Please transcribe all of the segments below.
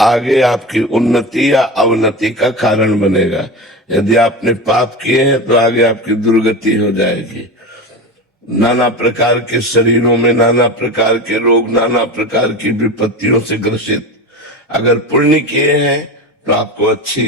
आगे आपकी उन्नति या अवनति का कारण बनेगा। यदि आपने पाप किए हैं तो आगे आपकी दुर्गति हो जाएगी। नाना प्रकार के शरीरों में नाना प्रकार के रोग, नाना प्रकार की विपत्तियों से ग्रसित। अगर पुण्य किए हैं तो आपको अच्छी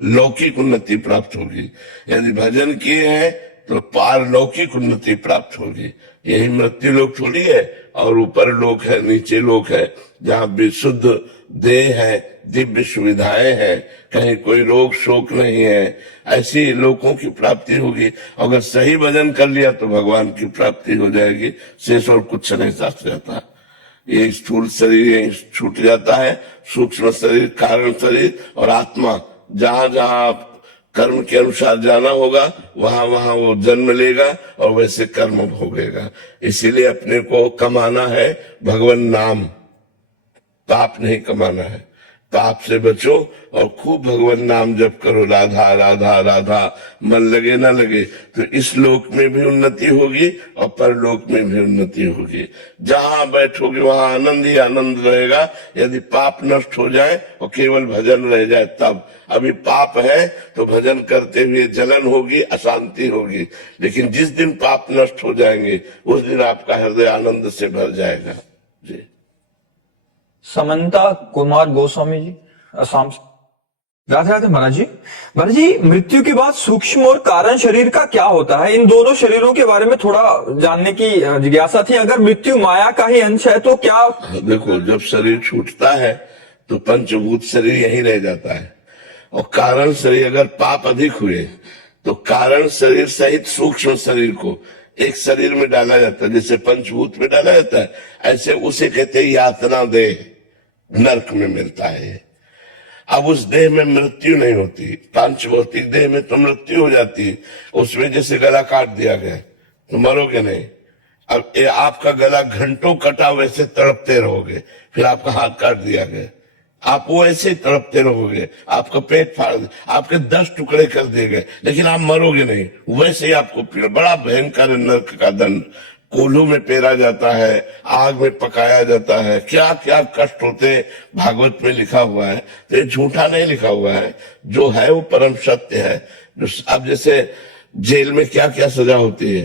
लौकिक उन्नति प्राप्त होगी, यदि भजन किए हैं तो पारलौकिक उन्नति प्राप्त होगी। यही मृत्यु लोक थोड़ी है और ऊपर लोक है, नीचे लोक है, जहाँ विशुद्ध देह है, दिव्य सुविधाएं हैं, कहीं कोई रोग शोक नहीं है, ऐसी लोगों की प्राप्ति होगी। अगर सही भजन कर लिया तो भगवान की प्राप्ति हो जाएगी, शेष और कुछ नहीं साथ रहता। ये स्थूल शरीर यही छूट जाता है, सूक्ष्म शरीर, कारण शरीर और आत्मा, जहां जहां आप कर्म के अनुसार जाना होगा वहां वहां वो जन्म लेगा और वैसे कर्म भोगेगा। इसीलिए अपने को कमाना है भगवान नाम, पाप नहीं कमाना है। पाप से बचो और खूब भगवान नाम जप करो, राधा राधा राधा, मन लगे ना लगे तो इस लोक में भी उन्नति होगी और परलोक में भी उन्नति होगी। जहां बैठोगे वहां आनंद ही आनंद रहेगा। यदि पाप नष्ट हो जाए और केवल भजन रह जाए तब। अभी पाप है तो भजन करते हुए जलन होगी, अशांति होगी, लेकिन जिस दिन पाप नष्ट हो जाएंगे उस दिन आपका हृदय आनंद से भर जाएगा। जी। समंता कुमार गोस्वामी जी, असम से। राधे राधे महाराज जी। महाराज जी, मृत्यु के बाद सूक्ष्म और कारण शरीर का क्या होता है? इन दोनों शरीरों के बारे में थोड़ा जानने की जिज्ञासा थी। अगर मृत्यु माया का ही अंश है तो क्या? देखो, जब शरीर छूटता है तो पंचभूत शरीर यहीं रह जाता है, और कारण शरीर अगर पाप अधिक हुए तो कारण शरीर सहित सूक्ष्म शरीर को एक शरीर में डाला जाता है, जैसे पंचभूत में डाला जाता है, ऐसे उसे कहते हैं यातना देह, नरक में मिलता है। अब उस देह में मृत्यु नहीं होती, पांचभौतिक देह में तो मृत्यु हो जाती है। उसमें जैसे गला काट दिया गया तो मरोगे नहीं। अब आपका गला घंटों कटा, वैसे तड़पते रहोगे। फिर आपका हाथ काट दिया गया, आप वो ऐसे ही तड़पते रहोगे। आपका पेट फाड़, आपके 10 टुकड़े कर दिए गए, लेकिन आप मरोगे नहीं। वैसे ही आपको बड़ा भयंकर नरक का दंड, कोल्हू में पेरा जाता है, आग में पकाया जाता है, क्या क्या कष्ट होते भागवत में लिखा हुआ है। तो ये झूठा नहीं लिखा हुआ है, जो है वो परम सत्य है। अब जैसे जेल में क्या क्या सजा होती है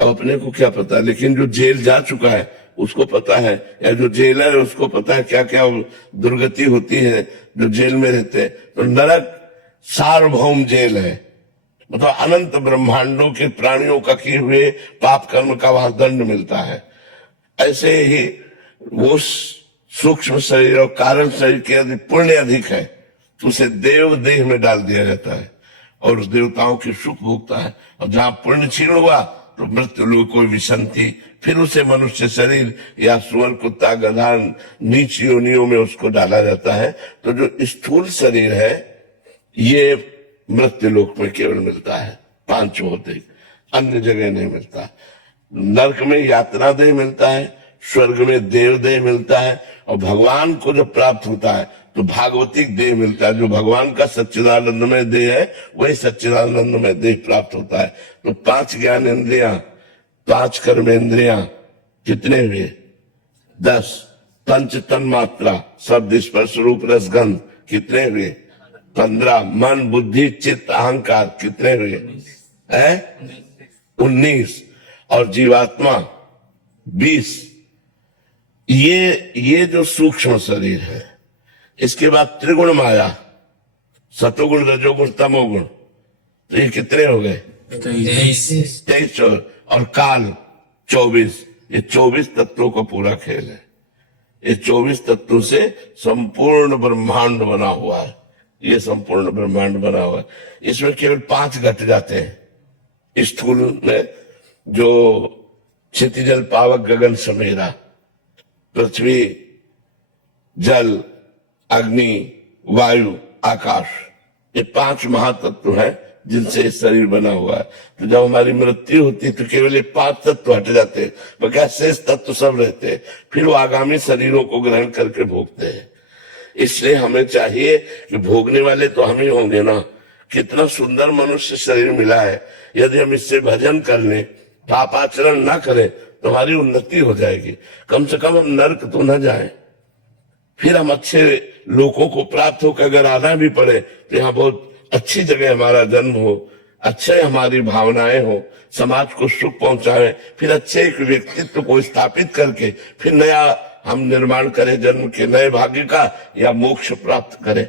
अब अपने को क्या पता, लेकिन जो जेल जा चुका है उसको पता है, या जो जेलर है उसको पता है क्या क्या दुर्गति होती है जो जेल में रहते हैं। तो नरक सार्वभौम जेल है, मतलब अनंत ब्रह्मांडों के प्राणियों का किए हुए पाप कर्म का वहां दंड मिलता है। ऐसे ही वो सूक्ष्म शरीर और कारण शरीर के यदि पुण्य अधिक है तो उसे देव देह में डाल दिया जाता है और उस देवताओं की सुख भोगता है। और जहां पुण्य क्षीण हुआ तो मृत्यु लोक कोई विसंति, फिर उसे मनुष्य शरीर या सुअर, कुत्ता, गधा, नीच योनियों में उसको डाला जाता है। तो जो स्थूल शरीर है ये मृत्यु लोक में केवल मिलता है, पांच भौतिक, अन्य जगह नहीं मिलता। नरक में यातना देह मिलता है, स्वर्ग में देव देह मिलता है, और भगवान को जो प्राप्त होता है तो भागवतिक देह मिलता है। जो भगवान का सच्चिदानंदमय देह है वही सच्चिदानंदमय देह प्राप्त होता है। तो 5 ज्ञान इंद्रियां, 5 कर्मेंद्रियां कितने हुए? 10। पंच तन मात्रा, शब्द स्पर्श रूप रसगंध कितने हुए? 15। मन बुद्धि चित्त अहंकार कितने हुए? 19। और जीवात्मा 20। ये जो सूक्ष्म शरीर है, इसके बाद त्रिगुण माया, सतोगुण रजोगुण तमोगुण, तो ये कितने हो गए? 23। और काल 24। ये 24 तत्वों का पूरा खेल है। ये 24 तत्वों से संपूर्ण ब्रह्मांड बना हुआ है। ये संपूर्ण ब्रह्मांड बना हुआ है। इसमें केवल 5 घट जाते हैं स्थूल में, जो क्षितिजल पावक गगन समेरा, पृथ्वी, जल, अग्नि, वायु, आकाश, ये 5 महातत्व हैं जिनसे शरीर बना हुआ है। तो जब हमारी मृत्यु होती है तो केवल ये 5 तत्व हट जाते हैं, बल्कि शेष तत्व सब रहते हैं। फिर वो आगामी शरीरों को ग्रहण करके भोगते हैं। इसलिए हमें चाहिए कि भोगने वाले तो हम ही होंगे ना। कितना सुंदर मनुष्य शरीर मिला है, यदि हम इससे भजन कर लें, पापाचरण ना करें तो हमारी उन्नति हो जाएगी। कम से कम हम नरक तो न जाएं, फिर हम अच्छे लोगों को प्राप्त होकर अगर आना भी पड़े तो यहाँ बहुत अच्छी जगह हमारा जन्म हो, अच्छे हमारी भावनाएं हो, समाज को सुख पहुंचाए, फिर अच्छे एक व्यक्तित्व को स्थापित करके फिर नया हम निर्माण करें जन्म के नए भाग्य का, या मोक्ष प्राप्त करें।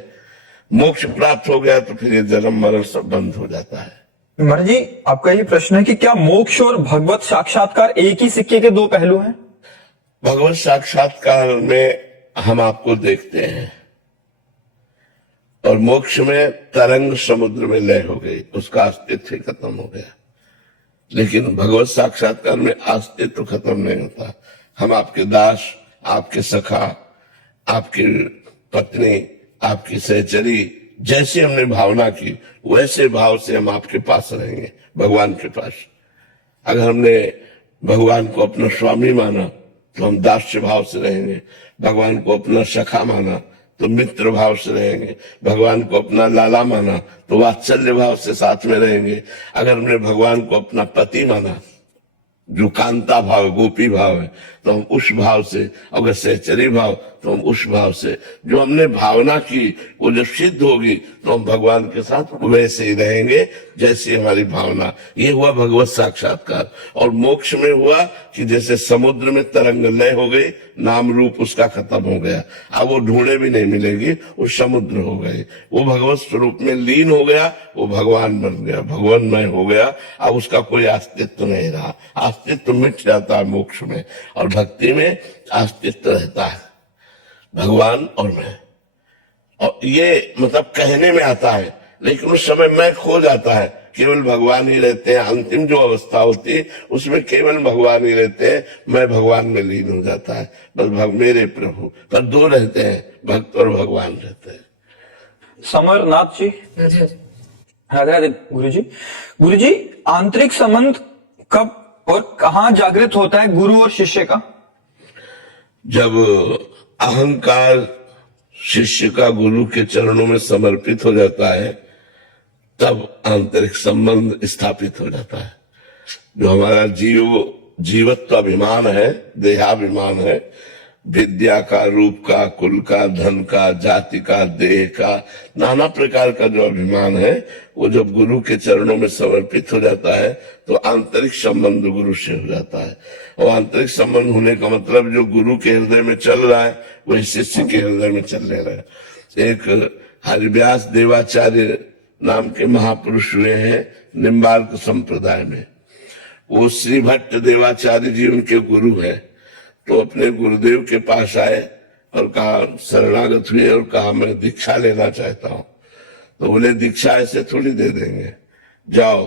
मोक्ष प्राप्त हो गया तो फिर ये जन्म मरण सब बंद हो जाता है। महाराज जी, आपका ये प्रश्न है कि क्या मोक्ष और भगवत साक्षात्कार एक ही सिक्के के दो पहलू हैं? भगवत साक्षात्कार में हम आपको देखते हैं और मोक्ष में तरंग समुद्र में लय हो गई, उसका अस्तित्व खत्म हो गया। लेकिन भगवत साक्षात्कार में अस्तित्व खत्म नहीं होता। हम आपके दास, आपके सखा, आपकी पत्नी, आपकी सहचरी, जैसे हमने भावना की वैसे भाव से हम आपके पास रहेंगे, भगवान के पास। अगर हमने भगवान को अपना स्वामी माना तो हम दास्य भाव से रहेंगे, भगवान को अपना सखा माना तो मित्र भाव से रहेंगे, भगवान को अपना लाला माना तो वात्सल्य भाव से साथ में रहेंगे। अगर हमने भगवान को अपना पति माना, जो कांता भाव, गोपी भाव है, तो हम उस भाव से, अगर सहचरी भाव तो हम उस भाव से, जो हमने भावना की वो जब सिद्ध होगी तो हम भगवान के साथ वैसे ही रहेंगे जैसी हमारी भावना। ये हुआ भगवत साक्षात्कार। और मोक्ष में हुआ कि जैसे समुद्र में तरंग लय हो गई, नाम रूप उसका खत्म हो गया, अब वो ढूंढे भी नहीं मिलेगी, वो समुद्र हो गए, वो भगवत स्वरूप में लीन हो गया, वो भगवान बन गया, भगवानमय हो गया। अब उसका कोई अस्तित्व नहीं रहा, अस्तित्व मिट जाता है मोक्ष में, और भक्ति में अस्तित्व रहता है, भगवान और मैं। और ये मतलब कहने में आता है, लेकिन उस समय मैं खो जाता है, केवल भगवान ही रहते हैं। अंतिम जो अवस्था होती है उसमें केवल भगवान ही रहते हैं, मैं भगवान में लीन हो जाता है, बस मेरे प्रभु। पर दो रहते हैं, भक्त और भगवान रहते हैं। समरनाथ जी, राधे राधे गुरु जी। गुरु जी, आंतरिक संबंध कब और कहाँ जागृत होता है गुरु और शिष्य का? जब अहंकार शिष्य का गुरु के चरणों में समर्पित हो जाता है, तब आंतरिक संबंध स्थापित हो जाता है। जो हमारा जीवत्व अभिमान है, देहाभिमान है, विद्या का, रूप का, कुल का, धन का, जाति का, देह का, नाना प्रकार का जो अभिमान है, वो जब गुरु के चरणों में समर्पित हो जाता है तो आंतरिक संबंध गुरु से हो जाता है। और आंतरिक संबंध होने का मतलब जो गुरु के हृदय में चल रहा है वही शिष्य के हृदय में चलने रहा है। एक हरिव्यास देवाचार्य नाम के महापुरुष हुए हैं निम्बार्क संप्रदाय में। वो श्री भट्ट देवाचार्य जी उनके गुरु हैं। तो अपने गुरुदेव के पास आए और कहा, शरणागत हुए और कहा मैं दीक्षा लेना चाहता हूं। तो बोले दीक्षा ऐसे थोड़ी दे देंगे, जाओ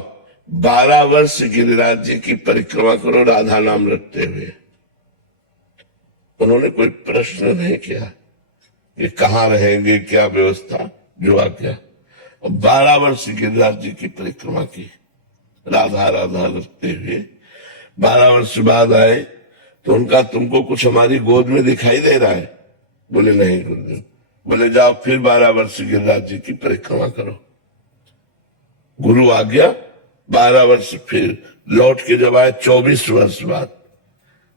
12 वर्ष गिरिराज जी की परिक्रमा करो राधा नाम रटते हुए। उन्होंने कोई प्रश्न नहीं किया कि कहाँ रहेंगे, क्या व्यवस्था, जो आज्ञा। 12 वर्ष गिरिराज जी की परिक्रमा की राधा राधा रटते हुए। 12 वर्ष बाद आए तो उनका, तुमको कुछ हमारी गोद में दिखाई दे रहा है? बोले नहीं गुरुदेव। बोले जाओ फिर 12 वर्ष गिरिराज जी की परिक्रमा करो। गुरु आज्ञा। 12 वर्ष फिर लौट के जब आए 24 वर्ष बाद,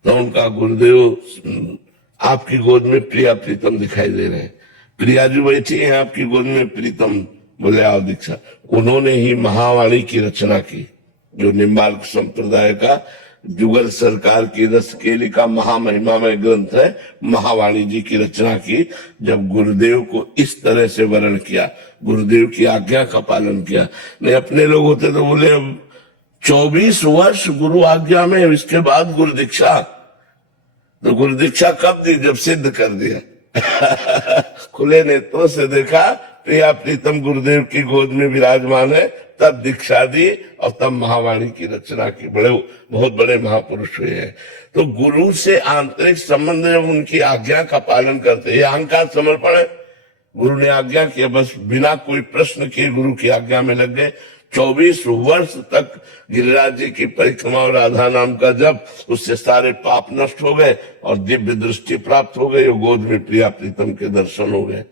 तो उनका गुरुदेव आपकी गोद में प्रिया प्रीतम दिखाई दे रहे हैं। प्रिया जी बैठी है आपकी गोद में, प्रीतम। बोले आओ दीक्षा। उन्होंने ही महावाणी की रचना की, जो निम्बार्क संप्रदाय का जुगल सरकार की रसकेली का महामहिमामय ग्रंथ है, महावाणी जी की रचना की। जब गुरुदेव को इस तरह से वर्ण किया, गुरुदेव की आज्ञा का पालन किया। नहीं अपने लोग होते तो बोले 24 वर्ष गुरु आज्ञा में, इसके बाद गुरु दीक्षा। तो गुरु दीक्षा कब दी? जब सिद्ध कर दिया। खुले नेत्रों से देखा प्रिया प्रीतम गुरुदेव की गोद में विराजमान है, तब दीक्षा दी और तब महावाणी की रचना की। बहुत बड़े महापुरुष हुए हैं। तो गुरु से आंतरिक संबंध जब उनकी आज्ञा का पालन करते, ये अहंकार समर्पण है। गुरु ने आज्ञा किया, बस बिना कोई प्रश्न किए गुरु की आज्ञा में लग गए। 24 वर्ष तक गिरिराज जी की परिक्रमा और राधा नाम का जब, उससे सारे पाप नष्ट हो गए और दिव्य दृष्टि प्राप्त हो गई और गोद में प्रिया प्रीतम के दर्शन हो गए।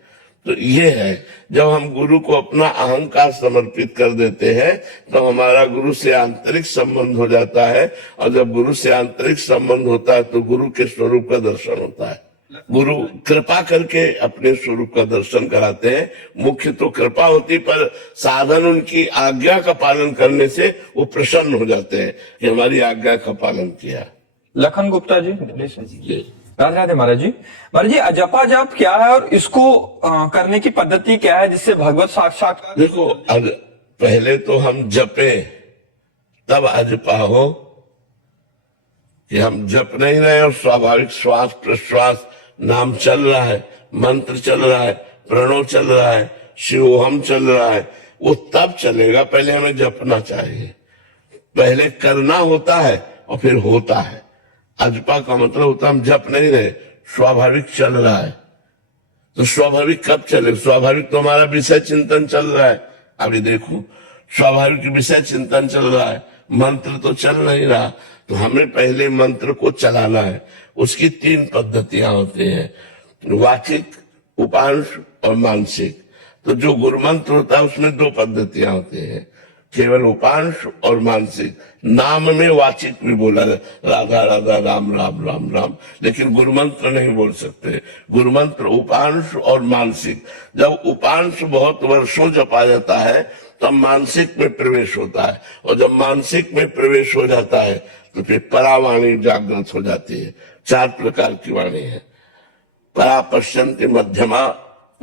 तो ये है, जब हम गुरु को अपना अहंकार समर्पित कर देते हैं तो हमारा गुरु से आंतरिक संबंध हो जाता है। और जब गुरु से आंतरिक संबंध होता है तो गुरु के स्वरूप का दर्शन होता है। गुरु कृपा करके अपने स्वरूप का दर्शन कराते हैं। मुख्य तो कृपा होती, पर साधन उनकी आज्ञा का पालन करने से वो प्रसन्न हो जाते हैं कि हमारी आज्ञा का पालन किया। लखन गुप्ता जी दिल्ली से। जी। राधे राधे महाराज जी। महाराज जी, जपा जाप क्या है और इसको करने की पद्धति क्या है जिससे भगवत साक्षात्कार? देखो, अब पहले तो हम जपे तब अजपा हो, कि हम जप नहीं रहे और स्वाभाविक श्वास प्रश्वास नाम चल रहा है, मंत्र चल रहा है, प्रणव चल रहा है, शिवोहम चल रहा है, वो तब चलेगा। पहले हमें जपना चाहिए, पहले करना होता है और फिर होता है। अजपा का मतलब होता है हम जप नहीं रहे, स्वाभाविक चल रहा है। तो स्वाभाविक कब चले? स्वाभाविक तो हमारा विषय चिंतन चल रहा है। अभी देखो, स्वाभाविक विषय चिंतन चल रहा है, मंत्र तो चल नहीं रहा। तो हमें पहले मंत्र को चलाना है। उसकी 3 पद्धतियां होती हैं, वाचिक, उपांश और मानसिक। तो जो गुरु मंत्र होता है उसमें 2 पद्धतियां होती हैं, केवल उपांश और मानसिक। नाम में वाचिक भी बोला राधा राधा राम राम राम राम, लेकिन गुरु मंत्र नहीं बोल सकते। गुरु मंत्र उपांश और मानसिक। जब उपांश बहुत वर्षों जपा जाता है तब मानसिक में प्रवेश होता है, और जब मानसिक में प्रवेश हो जाता है तो फिर परावाणी जागृत हो जाती है। 4 प्रकार की वाणी है। परा, पश्यंती, मध्यमा,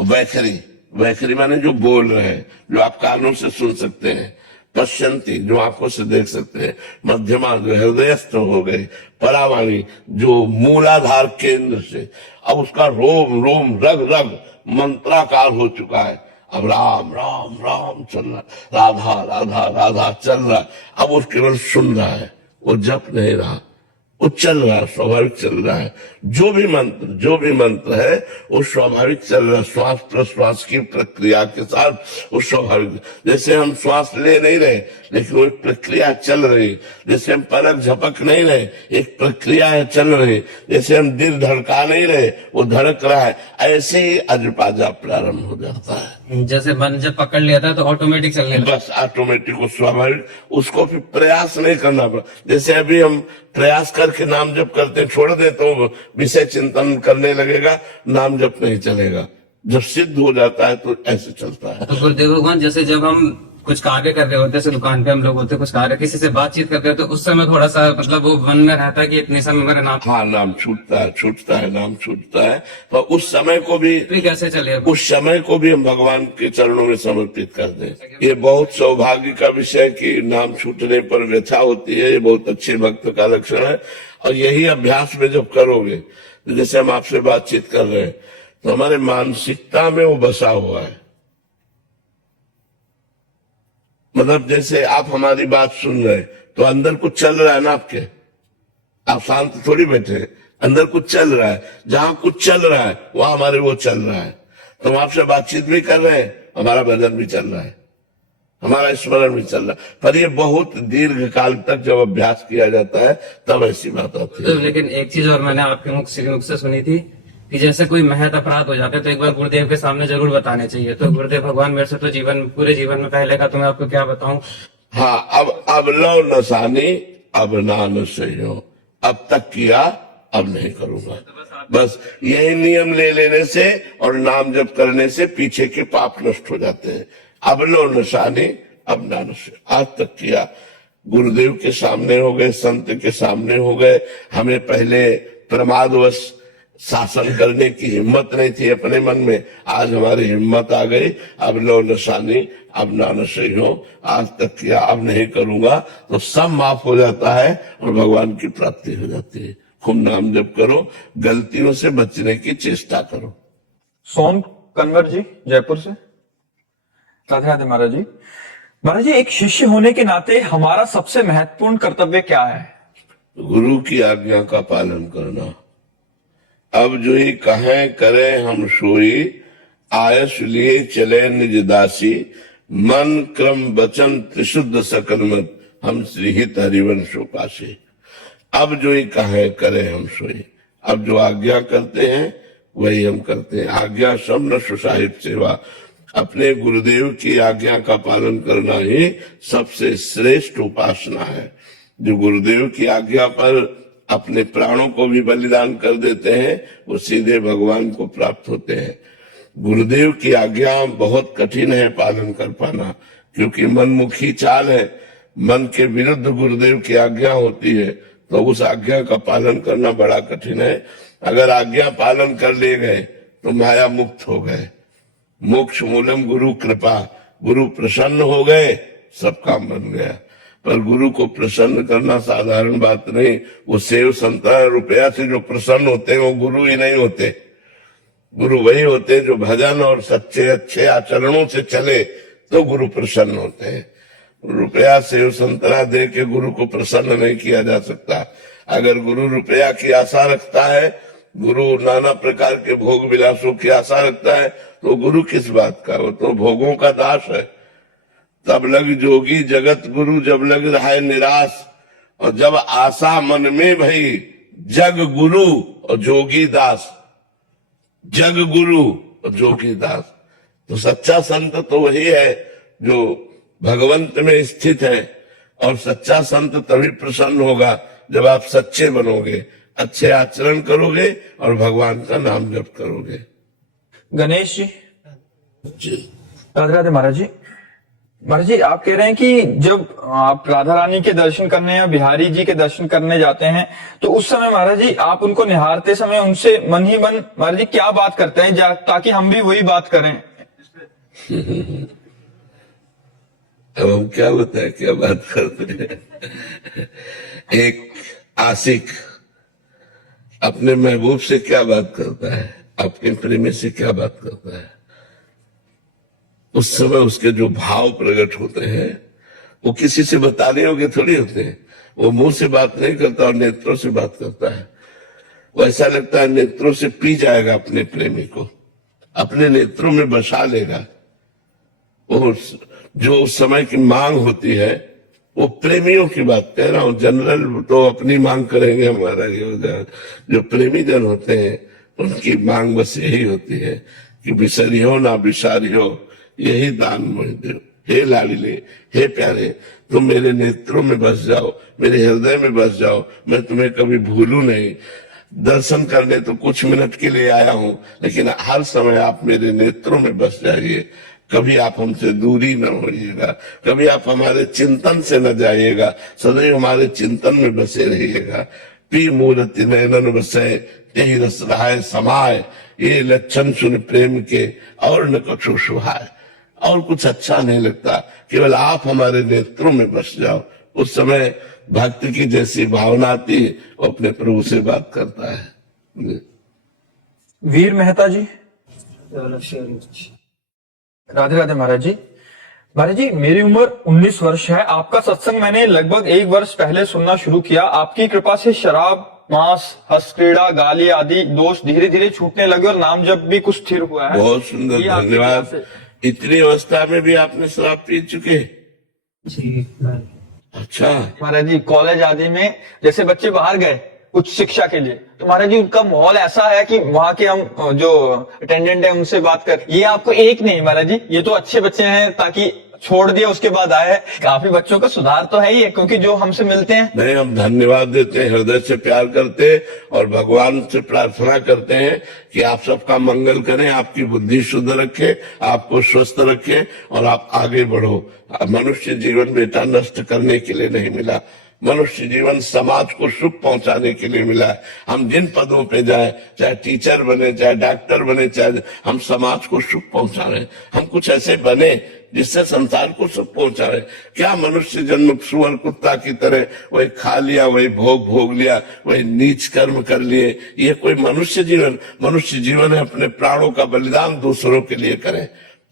वैखरी। वैखरी माने जो बोल रहे हैं, जो आप कानों से सुन सकते हैं। पश्यंती, जो आंखों से देख सकते हैं। मध्यमा, जो हृदयस्थ हो गए। परावाणी, जो मूलाधार केंद्र से अब उसका रोम रोम रग रग मंत्राकार हो चुका है। अब राम राम राम चल रहा, राधा राधा राधा चल रहा। अब वो केवल सुन रहा है, वो जप नहीं रहा, वो चल रहा है, स्वाभाविक चल रहा है। जो भी मंत्र है वो स्वाभाविक चल रहा है, श्वास प्रश्वास की प्रक्रिया के साथ वो स्वाभाविक। जैसे हम श्वास ले नहीं रहे लेकिन वो एक प्रक्रिया चल रही। जैसे हम पलक झपक नहीं रहे, एक प्रक्रिया है चल रही। जैसे हम दिल धड़का नहीं रहे, वो धड़क रहा है। ऐसे ही अजपा जाप प्रारंभ हो जाता है। जैसे मन जब पकड़ लिया था तो ऑटोमेटिक चलने लगा। बस ऑटोमेटिक, वो स्वाभाविक, उसको फिर प्रयास नहीं करना पड़ा। जैसे अभी हम प्रयास करके नाम जप करते छोड़ दे तो विषय चिंतन करने लगेगा, नाम जप नहीं चलेगा। जब सिद्ध हो जाता है तो ऐसे चलता है। तो गुरुदेव भगवान, जैसे जब हम कुछ कार्य कर रहे होते हैं, जैसे दुकान पे हम लोग होते हैं, कुछ कार्य किसी से बातचीत करते हैं, तो उस समय थोड़ा सा मतलब वो मन में रहता है कि इतने समय मेरा नाम हाँ, नाम छूटता है, नाम छूटता है। तो उस समय को भी, कैसे चले? उस समय को भी हम भगवान के चरणों में समर्पित कर दें। ये बहुत सौभाग्य का विषय कि नाम छूटने पर व्यथा होती है। ये बहुत अच्छे भक्त का लक्षण है। और यही अभ्यास में जब करोगे, जैसे हम आपसे बातचीत कर रहे हैं, तो हमारे मानसिकता में वो बसा हुआ है। मतलब जैसे आप हमारी बात सुन रहे हैं तो अंदर कुछ चल रहा है ना आपके, आप शांत थोड़ी बैठे, अंदर कुछ चल रहा है। जहां कुछ चल रहा है वहां हमारे वो चल रहा है। तो हम आपसे बातचीत भी कर रहे हैं, हमारा भजन भी चल रहा है, हमारा स्मरण भी चल रहा है। पर ये बहुत दीर्घ काल तक जब अभ्यास किया जाता है तब ऐसी बात आती है। लेकिन एक चीज और मैंने आपके मुख से सुनी थी कि जैसे कोई महत अपराध हो जाता है तो एक बार गुरुदेव के सामने जरूर बताने चाहिए। तो गुरुदेव भगवान, मेरे से तो पूरे जीवन में पहले का तो मैं आपको क्या बताऊं। हाँ, अब लो नसानी अब ना नसो, अब तक किया अब नहीं करूंगा। बस यही नियम ले लेने से और नाम जप करने से पीछे के पाप नष्ट हो जाते हैं। अब लो नशानी अब ना नशे। आज तक किया, गुरुदेव के सामने हो गए, संत के सामने हो गए। हमें पहले प्रमादवश शासन करने की हिम्मत नहीं थी अपने मन में, आज हमारी हिम्मत आ गई। अब लो नशानी अब ना नशे हो, आज तक किया अब नहीं करूंगा, तो सब माफ हो जाता है और भगवान की प्राप्ति हो जाती है। खूब नाम जप करो, गलतियों से बचने की चेष्टा करो। सोम कन्वर जी जयपुर से। राधे राधे महाराज जी। महाराज जी, एक शिष्य होने के नाते हमारा सबसे महत्वपूर्ण कर्तव्य क्या है? गुरु की आज्ञा का पालन करना। अब जो ही कहें करें हम सोई, आयस लिए चले निज दासी, मन क्रम वचन त्रिशुद्ध सकल मत, हम श्रीहित हरिवंश उपासी। अब जो ही कहें करें हम सोई, अब जो आज्ञा करते हैं वही हम करते हैं। आज्ञा शब्द सुसाहिब सेवा, अपने गुरुदेव की आज्ञा का पालन करना ही सबसे श्रेष्ठ उपासना है। जो गुरुदेव की आज्ञा पर अपने प्राणों को भी बलिदान कर देते हैं, वो सीधे भगवान को प्राप्त होते हैं। गुरुदेव की आज्ञा बहुत कठिन है पालन कर पाना, क्योंकि मनमुखी चाल है। मन के विरुद्ध गुरुदेव की आज्ञा होती है, तो उस आज्ञा का पालन करना बड़ा कठिन है। अगर आज्ञा पालन कर ले गए तो माया मुक्त हो गए। मोक्ष मूलम गुरु कृपा, गुरु प्रसन्न हो गए, सब काम बन गया। पर गुरु को प्रसन्न करना साधारण बात नहीं। वो सेव संतरा रुपया से जो प्रसन्न होते हैं वो गुरु ही नहीं होते। गुरु वही होते हैं जो भजन और सच्चे अच्छे आचरणों से चले तो गुरु प्रसन्न होते हैं। रुपया सेव संतरा दे के गुरु को प्रसन्न नहीं किया जा सकता। अगर गुरु रुपया की आशा रखता है, गुरु नाना प्रकार के भोग विलासों की आशा रखता है, तो गुरु किस बात का, वो तो भोगों का दास है। तब लग जोगी जगत गुरु, जब लग रहा है निराश, और जब आशा मन में भई, जग गुरु और जोगी दास। जग गुरु और जोगी दास, तो सच्चा संत तो वही है जो भगवंत में स्थित है। और सच्चा संत तभी प्रसन्न होगा जब आप सच्चे बनोगे, अच्छे आचरण करोगे और भगवान का नाम जप करोगे। गणेश जी, जी राधे राधे महाराज जी। महाराज जी, आप कह रहे हैं कि जब आप राधा रानी के दर्शन करने या बिहारी जी के दर्शन करने जाते हैं तो उस समय महाराज जी आप उनको निहारते समय उनसे मन ही मन महाराज जी क्या बात करते हैं, ताकि हम भी वही बात करें। अब हम क्या बताएं, क्या बात करते हैं। एक आशिक अपने महबूब से क्या बात करता है, अपने प्रेमी से क्या बात करता है, उस समय उसके जो भाव प्रकट होते हैं वो किसी से बताने योग्य थोड़ी होते हैं। वो मुंह से बात नहीं करता और नेत्रों से बात करता है। वो ऐसा लगता है नेत्रों से पी जाएगा अपने प्रेमी को, अपने नेत्रों में बसा लेगा। वो जो उस समय की मांग होती है, वो प्रेमियों की बात कह रहा हूं, जनरल तो अपनी मांग करेंगे हमारा। जो प्रेमी जन होते हैं उनकी मांग बस यही होती है कि बिसरियो ना बिसारियो, यही दान मुझे दो। हे लाडले, हे प्यारे, तुम मेरे नेत्रों में बस जाओ, मेरे हृदय में बस जाओ, मैं तुम्हें कभी भूलूं नहीं। दर्शन करने तो कुछ मिनट के लिए आया हूं, लेकिन हर समय आप मेरे नेत्रों में बस जाइए। कभी आप हमसे दूरी न होइएगा, कभी आप हमारे चिंतन से न जाइएगा, सदैव हमारे चिंतन में बसे रहिएगा। पी मूर्ति नयनन बसे, यही रस रहाय समाय, ये लक्षण सुन प्रेम के और न कछु सुहाय। और कुछ अच्छा नहीं लगता, केवल आप हमारे नेत्रों में बस जाओ। उस समय भक्ति की जैसी भावना आती है, वो अपने प्रभु से बात करता है। वीर मेहता जी, राधे राधे महाराज जी। महाराज जी, मेरी उम्र 19 वर्ष है। आपका सत्संग मैंने लगभग 1 वर्ष पहले सुनना शुरू किया। आपकी कृपा से शराब, मांस, हंस क्रीड़ा, गाली आदि दोष धीरे धीरे छूटने लगे और नाम जप भी कुछ स्थिर हुआ है। बहुत सुंदर, धन्यवाद। इतनी अवस्था में भी आपने शराब पी चुके? जी अच्छा महाराज जी, कॉलेज आदि में जैसे बच्चे बाहर गए उच्च शिक्षा के लिए, तो महाराज जी उनका माहौल ऐसा है कि वहाँ के हम जो अटेंडेंट है उनसे बात कर, ये आपको एक नहीं महाराज जी, ये तो अच्छे बच्चे हैं ताकि छोड़ दिया उसके बाद आए हैं। काफी बच्चों का सुधार तो है ही है, क्योंकि जो हमसे मिलते हैं। नहीं, हम धन्यवाद देते हैं, हृदय से प्यार करते हैं और भगवान से प्रार्थना करते हैं कि आप सबका मंगल करें, आपकी बुद्धि शुद्ध रखे, आपको स्वस्थ रखे और आप आगे बढ़ो। मनुष्य जीवन बेटा नष्ट करने के लिए नहीं मिला, मनुष्य जीवन समाज को सुख पहुंचाने के लिए मिला है। हम जिन पदों पे जाए, चाहे टीचर बने, चाहे डॉक्टर बने, चाहे हम समाज को सुख पहुंचा रहे, हम कुछ ऐसे बने जिससे संसार को सुख पहुंचाए। क्या मनुष्य जन्म सुअर कुत्ता की तरह वही खा लिया, वही भोग लिया, वही नीच कर्म कर लिए, ये कोई मनुष्य जीवन? मनुष्य जीवन है अपने प्राणों का बलिदान दूसरों के लिए करें,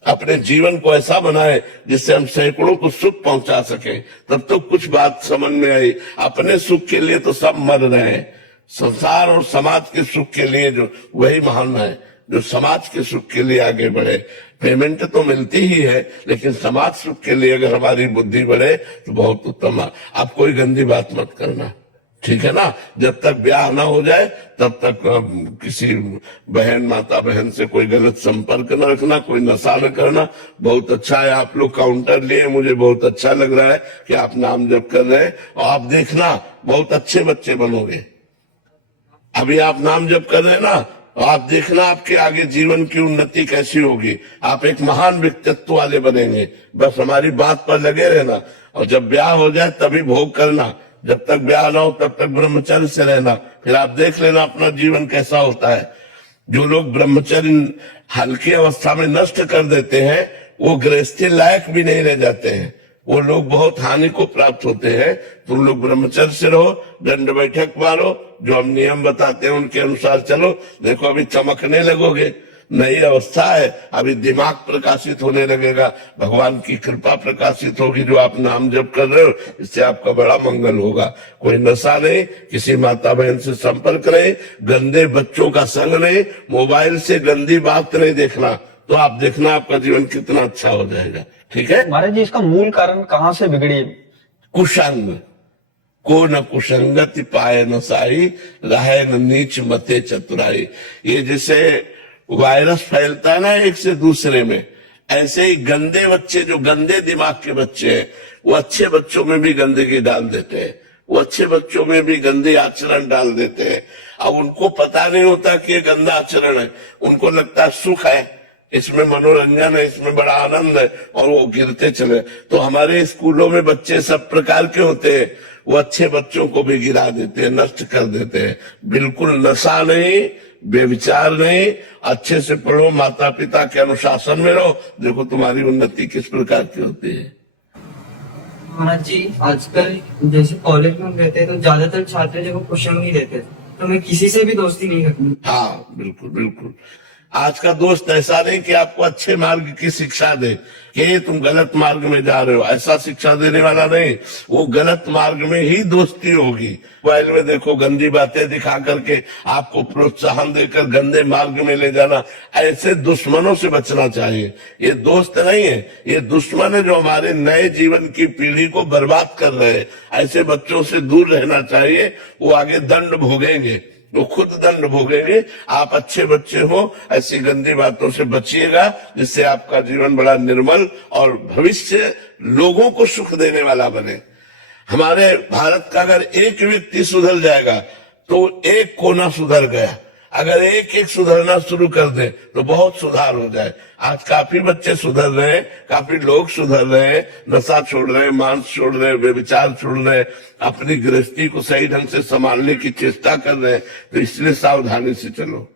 अपने जीवन को ऐसा बनाए जिससे हम सैकड़ों को सुख पहुंचा सके। तब तो कुछ बात समझ में आई। अपने सुख के लिए तो सब मर रहे हैं, संसार और समाज के सुख के लिए जो वही महान है जो समाज के सुख के लिए आगे बढ़े। पेमेंट तो मिलती ही है, लेकिन समाज सुख के लिए अगर हमारी बुद्धि बढ़े तो बहुत उत्तम है। आप कोई गंदी बात मत करना, ठीक है ना? जब तक ब्याह ना हो जाए तब तक किसी बहन, माता बहन से कोई गलत संपर्क न रखना, कोई नशा न करना। बहुत अच्छा है आप लोग काउंटर लिए, मुझे बहुत अच्छा लग रहा है कि आप नाम जप कर रहे हैं। और आप देखना बहुत अच्छे बच्चे बनोगे, अभी आप नाम जप कर रहे हैं ना, तो आप देखना आपके आगे जीवन की उन्नति कैसी होगी। आप एक महान व्यक्तित्व वाले बनेंगे। बस हमारी बात पर लगे रहना, और जब ब्याह हो जाए तभी भोग करना। जब तक ब्याह ना हो तब तक ब्रह्मचर्य से रहना, फिर आप देख लेना अपना जीवन कैसा होता है। जो लोग ब्रह्मचर्य हल्की अवस्था में नष्ट कर देते हैं, वो गृहस्थी लायक भी नहीं रह जाते हैं, वो लोग बहुत हानि को प्राप्त होते हैं। तुम लोग ब्रह्मचर्य से रहो, दंड बैठक मारो, जो हम नियम बताते हैं उनके अनुसार चलो। देखो अभी चमकने लगोगे, नई अवस्था है, अभी दिमाग प्रकाशित होने लगेगा, भगवान की कृपा प्रकाशित होगी। जो आप नाम जप कर रहे हो, इससे आपका बड़ा मंगल होगा। कोई नशा नहीं, किसी माता बहन से संपर्क नहीं, गंदे बच्चों का संग नहीं, मोबाइल से गंदी बात नहीं देखना, तो आप देखना आपका जीवन कितना अच्छा हो जाएगा। ठीक है महाराज जी, इसका मूल कारण कहाँ से बिगड़ी? कुसंग को न कुसंगति पाए न साई, रहे न नीच मते चतुराई। ये जैसे वायरस फैलता है ना एक से दूसरे में, ऐसे ही गंदे बच्चे, जो गंदे दिमाग के बच्चे हैं, वो अच्छे बच्चों में भी गंदगी डाल देते हैं, वो अच्छे बच्चों में भी गंदे आचरण डाल देते हैं। अब उनको पता नहीं होता कि ये गंदा आचरण है, उनको लगता है सुख है, इसमें मनोरंजन है, इसमें बड़ा आनंद है, और वो गिरते चले। तो हमारे स्कूलों में बच्चे सब प्रकार के होते हैं, वो अच्छे बच्चों को भी गिरा देते हैं, नष्ट कर देते हैं। बिल्कुल नशा नहीं, बेविचार नहीं, अच्छे से पढ़ो, माता पिता के अनुशासन में रहो, देखो तुम्हारी उन्नति किस प्रकार की होती है। महाराज जी, आजकल जैसे कॉलेज में हम रहते हैं तो ज्यादातर छात्र जो कुशल नहीं रहते, तो मैं किसी से भी दोस्ती नहीं करती। हाँ बिल्कुल बिल्कुल। आज का दोस्त ऐसा नहीं कि आपको अच्छे मार्ग की शिक्षा दे कि ये तुम गलत मार्ग में जा रहे हो, ऐसा शिक्षा देने वाला नहीं। वो गलत मार्ग में ही दोस्ती होगी। मोबाइल में देखो गंदी बातें दिखा करके आपको प्रोत्साहन देकर गंदे मार्ग में ले जाना, ऐसे दुश्मनों से बचना चाहिए। ये दोस्त नहीं है, ये दुश्मन है जो हमारे नए जीवन की पीढ़ी को बर्बाद कर रहे हैं। ऐसे बच्चों से दूर रहना चाहिए, वो आगे दंड भोगेंगे, वो खुद दंड भोगेंगे। आप अच्छे बच्चे हो, ऐसी गंदी बातों से बचिएगा, जिससे आपका जीवन बड़ा निर्मल और भविष्य लोगों को सुख देने वाला बने। हमारे भारत का अगर एक व्यक्ति सुधर जाएगा तो एक कोना सुधर गया। अगर एक एक सुधरना शुरू कर दे तो बहुत सुधार हो जाए। आज काफी बच्चे सुधर रहे हैं, काफी लोग सुधर रहे हैं, नशा छोड़ रहे हैं, मांस छोड़ रहे हैं, व्यभिचार छोड़ रहे हैं, अपनी गृहस्थी को सही ढंग से संभालने की चेष्टा कर रहे हैं। तो इसलिए सावधानी से चलो।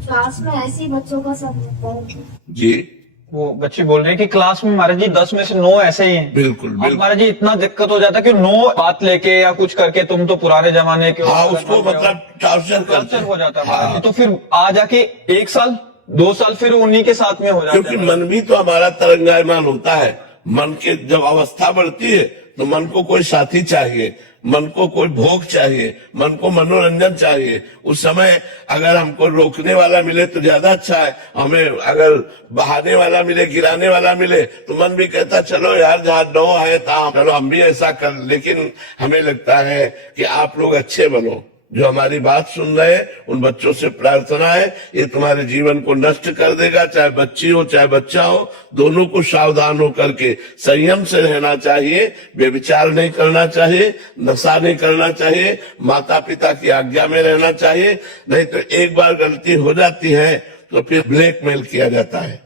क्लास में ऐसे ही बच्चों का सब होता है। जी वो बच्ची बोल रही है कि क्लास में महाराज जी 10 में से 9 ऐसे ही हैं। बिल्कुल अब बिल्कुल। महाराज जी इतना दिक्कत हो जाता है कि 9 बात लेके या कुछ करके तुम तो पुराने जमाने के हो, हाँ उसको मतलब टॉर्चर करते टॉर्चर हैं। हो जाता है महाराज हाँ। जी। तो फिर आ जाके 1 साल 2 साल फिर उन्हीं के साथ में हो जाता क्योंकि है। मन भी तो हमारा तरंगायमान होता है। मन के जब अवस्था बढ़ती है तो मन को कोई साथी चाहिए, मन को कोई भोग चाहिए, मन को मनोरंजन चाहिए। उस समय अगर हमको रोकने वाला मिले तो ज्यादा अच्छा है। हमें अगर बहाने वाला मिले, गिराने वाला मिले, तो मन भी कहता चलो यार जहाँ 9 है था चलो हम भी ऐसा कर। लेकिन हमें लगता है कि आप लोग अच्छे बनो। जो हमारी बात सुन रहे हैं उन बच्चों से प्रार्थना है, ये तुम्हारे जीवन को नष्ट कर देगा। चाहे बच्ची हो चाहे बच्चा हो, दोनों को सावधान होकर के संयम से रहना चाहिए। व्यभिचार नहीं करना चाहिए, नशा नहीं करना चाहिए, माता पिता की आज्ञा में रहना चाहिए। नहीं तो एक बार गलती हो जाती है तो फिर ब्लैकमेल किया जाता है,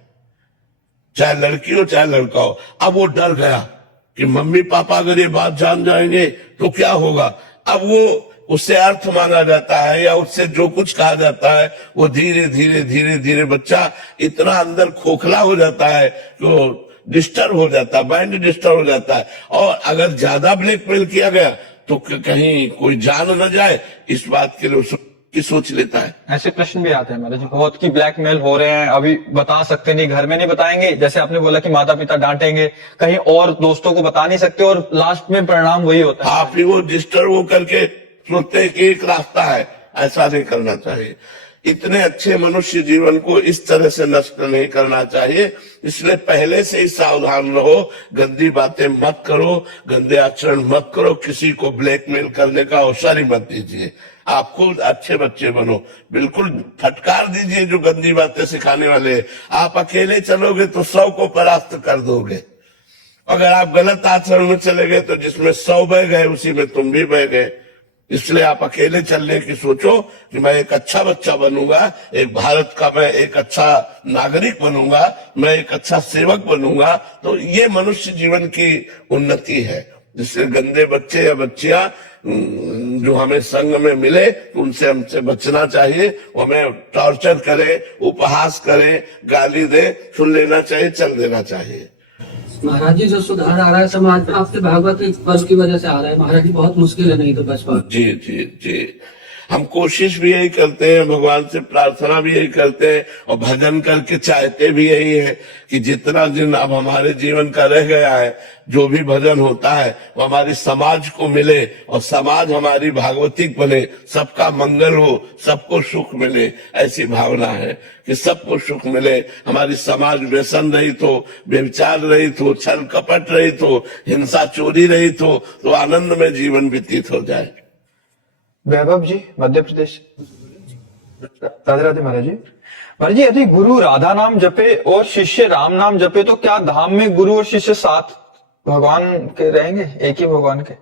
चाहे लड़की हो चाहे लड़का हो। अब वो डर गया कि मम्मी पापा अगर ये बात जान जाएंगे तो क्या होगा। अब वो उससे अर्थ माना जाता है या उससे जो कुछ कहा जाता है वो धीरे धीरे धीरे धीरे बच्चा इतना अंदर खोखला हो जाता है कि वो डिस्टर्ब हो जाता है, माइंड डिस्टर्ब हो जाता है। और अगर ज्यादा ब्लैकमेल किया गया तो कहीं कोई जान न जाए, इस बात के लिए की सोच लेता है। ऐसे प्रश्न भी आते हैं महाराज जी बहुत कि ब्लैकमेल हो रहे हैं, अभी बता सकते नहीं, घर में नहीं बताएंगे, जैसे आपने बोला कि माता पिता डांटेंगे, कहीं और दोस्तों को बता नहीं सकते, और लास्ट में परिणाम वही होता है। आप ही वो डिस्टर्ब हो करके सोचते हैं कि एक रास्ता है, ऐसा नहीं करना चाहिए। इतने अच्छे मनुष्य जीवन को इस तरह से नष्ट नहीं करना चाहिए। इसलिए पहले से ही सावधान रहो, गंदी बातें मत करो, गंदे आचरण मत करो, किसी को ब्लैकमेल करने का अवसर ही मत दीजिए। आप खुद अच्छे बच्चे बनो, बिल्कुल फटकार दीजिए जो गंदी बातें सिखाने वाले हैं। आप अकेले चलोगे तो 100 को परास्त कर दोगे। अगर आप गलत आचरण में चले गए तो जिसमें 100 बह गए उसी में तुम भी बह गए। इसलिए आप अकेले चलने की सोचो कि मैं एक अच्छा बच्चा बनूंगा, एक भारत का मैं एक अच्छा नागरिक बनूंगा, मैं एक अच्छा सेवक बनूंगा, तो ये मनुष्य जीवन की उन्नति है। जिससे गंदे बच्चे या बच्चियां जो हमें संग में मिले तो उनसे हमसे बचना चाहिए। वो हमें टॉर्चर करे, उपहास करे, गाली दे, सुन लेना चाहिए, चल देना चाहिए। महाराज जी जो सुधार आ रहा है समाज में आपके भागवत पद की वजह से आ रहा है महाराज जी, बहुत मुश्किल है, नहीं तो बच पा। जी जी जी, हम कोशिश भी यही करते हैं, भगवान से प्रार्थना भी यही करते हैं और भजन करके चाहते भी यही है कि जितना दिन अब हमारे जीवन का रह गया है, जो भी भजन होता है वो हमारी समाज को मिले और समाज हमारी भागवतिक बने, सबका मंगल हो, सबको सुख मिले। ऐसी भावना है कि सबको सुख मिले, हमारी समाज व्यसन रहित हो, व्यभिचार रहित हो, छल कपट रहित हो, हिंसा चोरी रहित हो, तो आनंद में जीवन व्यतीत हो जाए। वैभव जी, मध्य प्रदेश। राधे राधे महाराज जी। महाराज जी, यदि गुरु राधा नाम जपे और शिष्य राम नाम जपे तो क्या धाम में गुरु और शिष्य साथ भगवान के रहेंगे, एक ही भगवान के?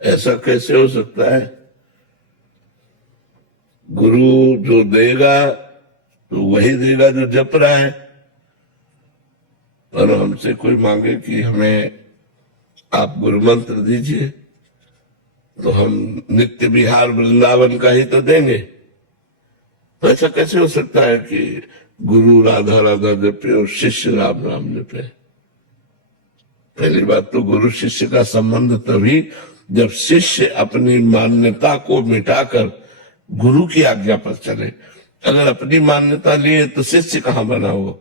ऐसा कैसे हो सकता है? गुरु जो देगा तो वही देगा जो जप रहा है। और हमसे कोई मांगे कि हमें आप गुरु मंत्र दीजिए तो हम नित्य विहार वृंदावन का ही तो देंगे। तो ऐसा कैसे हो सकता है कि गुरु राधा राधा जपे और शिष्य राम राम जपे? पहली बात तो गुरु शिष्य का संबंध तभी जब शिष्य अपनी मान्यता को मिटाकर गुरु की आज्ञा पर चले। अगर अपनी मान्यता लिए तो शिष्य कहाँ बना हो?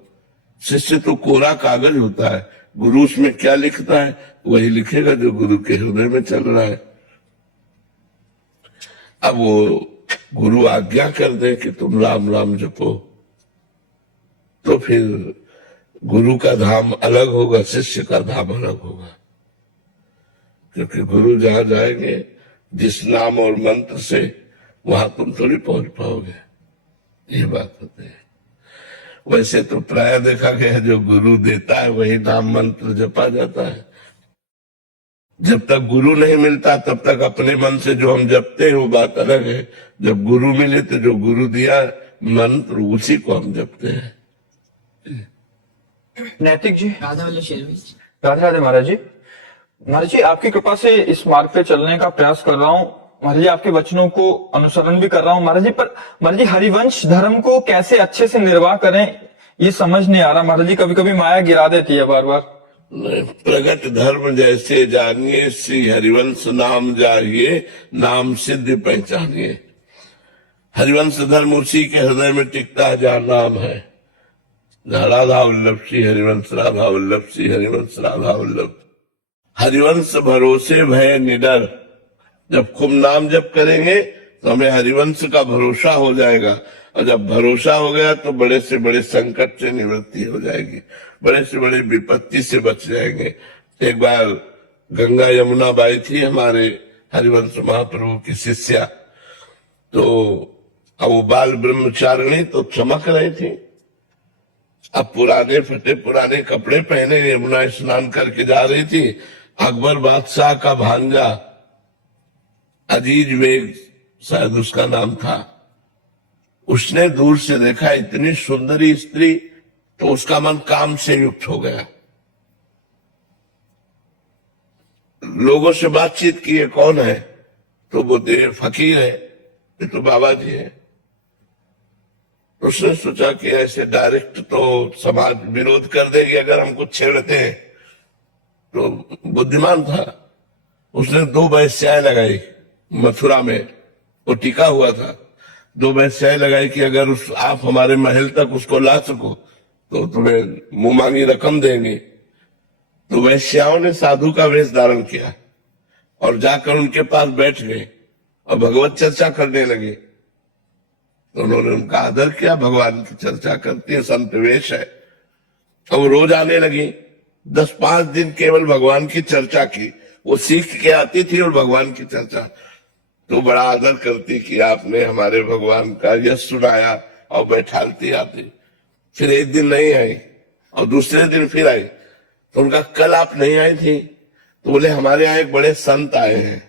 शिष्य तो कोरा कागज होता है, गुरु उसमें क्या लिखता है वही लिखेगा जो गुरु के हृदय में चल रहा है। अब वो गुरु आज्ञा कर दे कि तुम राम राम जपो तो फिर गुरु का धाम अलग होगा, शिष्य का धाम अलग होगा। क्योंकि गुरु जहां जाएंगे जिस नाम और मंत्र से, वहां तुम थोड़ी पहुंच पाओगे। ये बात होती है। वैसे तो प्राय देखा गया है जो गुरु देता है वही नाम मंत्र जपा जाता है। जब तक गुरु नहीं मिलता तब तक अपने मन से जो हम जपते हैं वो बात अलग है। जब गुरु मिले तो जो गुरु दिया मंत्र उसी को हम जपते हैं। नैतिक जी। राधा वाले शेरवी। राधे राधे महाराज जी। महाराज जी, आपकी कृपा से इस मार्ग पे चलने का प्रयास कर रहा हूँ महाराज जी, आपके वचनों को अनुसरण भी कर रहा हूँ महाराज जी। पर महाराज जी, हरिवंश धर्म को कैसे अच्छे से निर्वाह करें ये समझ नहीं आ रहा महाराज जी। कभी कभी माया गिरा देती है बार बार। प्रगट धर्म जैसे जानिए, श्री हरिवंश नाम जाइए, नाम सिद्ध पहचानिए। हरिवंश धर्म उसी के हृदय में टिकता है जहाँ नाम है। राधा वल्लभ श्री हरिवंश, राधा वल्लभ श्री हरिवंश, राधा वल्लभ। हरिवंश भरोसे भय निडर। जब खूब नाम जप करेंगे तो हमें हरिवंश का भरोसा हो जाएगा, और जब भरोसा हो गया तो बड़े से बड़े संकट से निवृत्ति हो जाएगी, बड़े से बड़े विपत्ति से बच जाएंगे। एक बार गंगा यमुना बाई थी हमारे हरिवंश महाप्रभु की शिष्या, तो अब वो बाल ब्रह्मचारिणी तो चमक रही थी। अब पुराने फटे पुराने कपड़े पहने यमुना स्नान करके जा रही थी। अकबर बादशाह का भांजा अजीज बेग शायद उसका नाम था, उसने दूर से देखा इतनी सुंदरी स्त्री, तो उसका मन काम से युक्त हो गया। लोगों से बातचीत की, ये कौन है? तो बोलते फकीर है, ये तो बाबा जी है। उसने सोचा कि ऐसे डायरेक्ट तो समाज विरोध कर देगी अगर हमको छेड़ते हैं, तो बुद्धिमान था। उसने 2 वैश्याएं लगाई मथुरा में, वो टिका हुआ था। 2 वैश्याएं लगाई कि अगर आप हमारे महल तक उसको ला सको तो तुम्हें मुंह मांगी रकम देंगे। तो वैश्याओं ने साधु का वेश धारण किया और जाकर उनके पास बैठ गए और भगवत चर्चा करने लगे। तो उन्होंने उनका आदर किया, भगवान की चर्चा करती है, संत वेश है। अब रोज आने लगी, 10-5 दिन केवल भगवान की चर्चा की। वो सीख के आती थी और भगवान की चर्चा, तो बड़ा आदर करती कि आपने हमारे भगवान का यश सुनाया, और बैठालती आती। फिर एक दिन नहीं आई और दूसरे दिन फिर आई, तो उनका कल आप नहीं आई थी? तो बोले हमारे यहाँ एक बड़े संत आए हैं,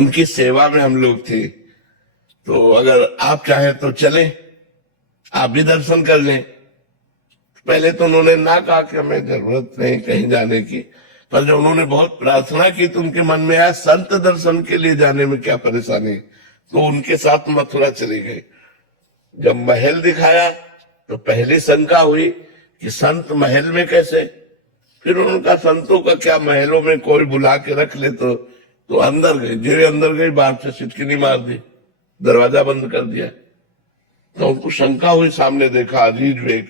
उनकी सेवा में हम लोग थे। तो अगर आप चाहें तो चलें, आप भी दर्शन कर लें। पहले तो उन्होंने ना कहा कि हमें जरूरत नहीं कहीं जाने की, पर जब उन्होंने बहुत प्रार्थना की तो उनके मन में आया संत दर्शन के लिए जाने में क्या परेशानी, तो उनके साथ मथुरा चली गई। जब महल दिखाया तो पहले शंका हुई कि संत महल में कैसे, फिर उनका संतों का क्या, महलों में कोई बुला के रख ले तो अंदर गई। जो अंदर गई बाहर से सिटकिनी मार दी, दरवाजा बंद कर दिया। तो उनको शंका हुई, सामने देखा अजीज वेग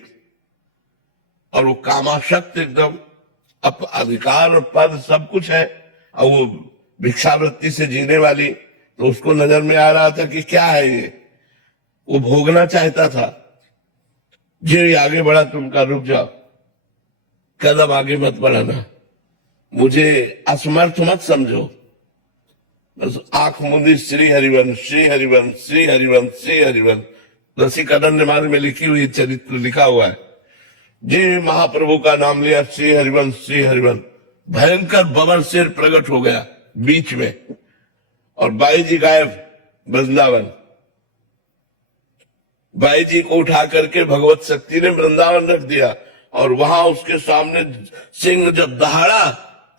और वो कामाशक्त एकदम, अधिकार और पद सब कुछ है, और वो भिक्षावृत्ति से जीने वाली। तो उसको नजर में आ रहा था कि क्या है ये, वो भोगना चाहता था। जो आगे बढ़ा, तुम का रुक जाओ, कदम आगे मत बढ़ाना, मुझे असमर्थ मत समझो। बस आंख मूंदी, श्री हरिवंश श्री हरिवंश श्री हरिवंश श्री हरिवंश, रसिक अनन्य मार्ग में लिखी हुई चरित्र लिखा हुआ है। जी महाप्रभु का नाम लिया, श्री हरिवंश श्री हरिवंश, भयंकर बबर शेर प्रकट हो गया बीच में, और बाई जी गायब वृंदावन। बाई जी को उठा करके भगवत शक्ति ने वृंदावन रख दिया, और वहां उसके सामने सिंह जब दहाड़ा